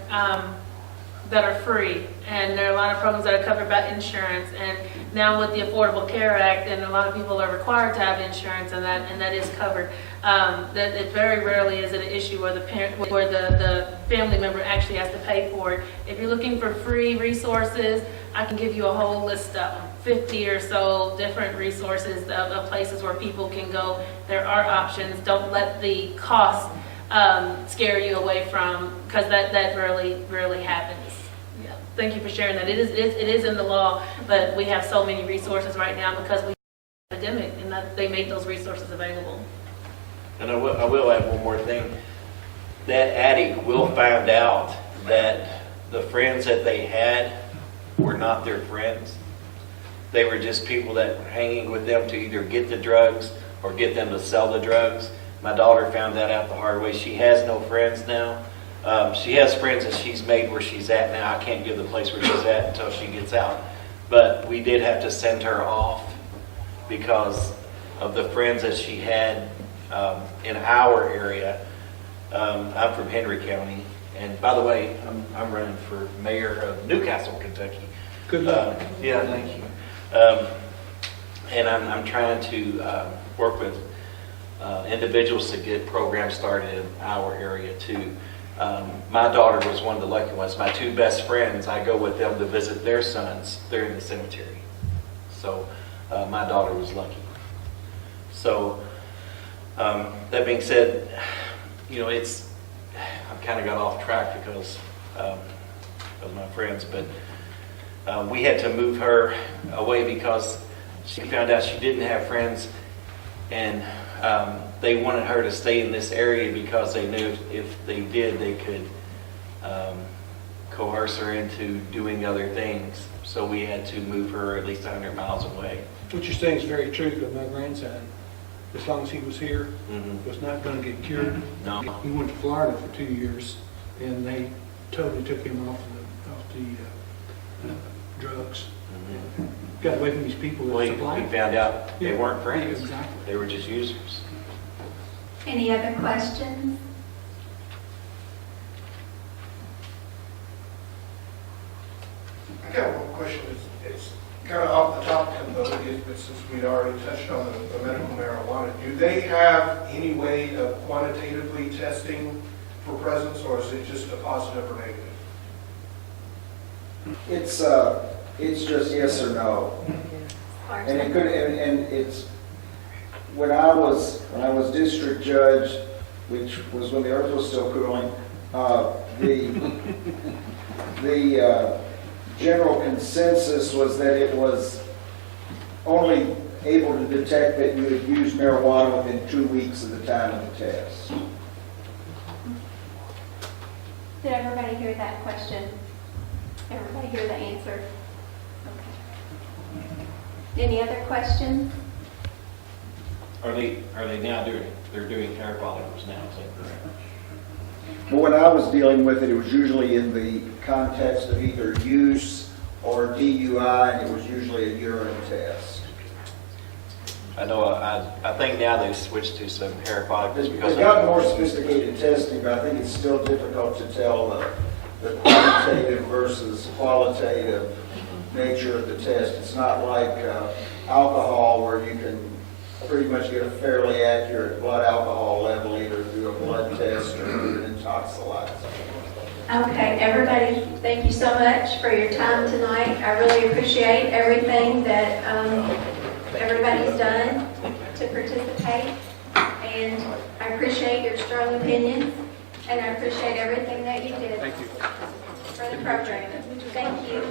free, and there are a lot of programs that are covered by insurance. And now with the Affordable Care Act, and a lot of people are required to have insurance, and that is covered. That it very rarely is it an issue where the family member actually has to pay for it. If you're looking for free resources, I can give you a whole list of them, 50 or so different resources of places where people can go. There are options. Don't let the cost scare you away from, because that rarely happens. Yeah. Thank you for sharing that. It is in the law, but we have so many resources right now because we have an epidemic, and that they made those resources available. And I will add one more thing. That addict will find out that the friends that they had were not their friends. They were just people that were hanging with them to either get the drugs or get them to sell the drugs. My daughter found that out the hard way. She has no friends now. She has friends that she's made where she's at now. I can't give the place where she's at until she gets out. But we did have to send her off because of the friends that she had in our area. I'm from Henry County. And by the way, I'm running for mayor of Newcastle, Kentucky. Good luck. Yeah, thank you. And I'm trying to work with individuals to get programs started in our area too. My daughter was one of the lucky ones. My two best friends, I go with them to visit their sons. They're in the cemetery. So my daughter was lucky. So that being said, you know, I've kind of got off track because of my friends, but we had to move her away because she found out she didn't have friends, and they wanted her to stay in this area because they knew if they did, they could coerce her into doing other things. So we had to move her at least 100 miles away. What you're saying is very true, because my grandson, as long as he was here, was not going to get cured. No. He went to Florida for 2 years, and they totally took him off the drugs. Got away from these people Well, that we supplied. found out they weren't friends. Exactly. They were just users. Any other questions? I got one question. It's kind of off the topic of it, since we'd already touched on the medical marijuana, do they have any way of quantitatively testing for presence, or is it just a positive or negative? It's just yes or no. And it could, and it's, when I was district judge, which was when the earth was still cooling, the general consensus was that it was only able to detect that you had used marijuana within 2 weeks of the time of the test. Did everybody hear that question? Everybody hear the answer? Okay. Any other questions? Are they now they're doing hair polymers now, is that correct? But when I was dealing with it, it was usually in the context of either use or DUI, and it was usually a urine test. I know, I think now they've switched to some hair polymers because They've gotten more sophisticated testing, but I think it's still difficult to tell the quantitative versus qualitative nature of the test. It's not like alcohol, where you can pretty much get a fairly accurate blood alcohol level either through a blood test or through an intoxilizer. Okay, everybody, thank you so much for your time tonight. I really appreciate everything that everybody's done to participate. And I appreciate your strong opinions, and I appreciate everything that you did Thank you. for the program. Thank you.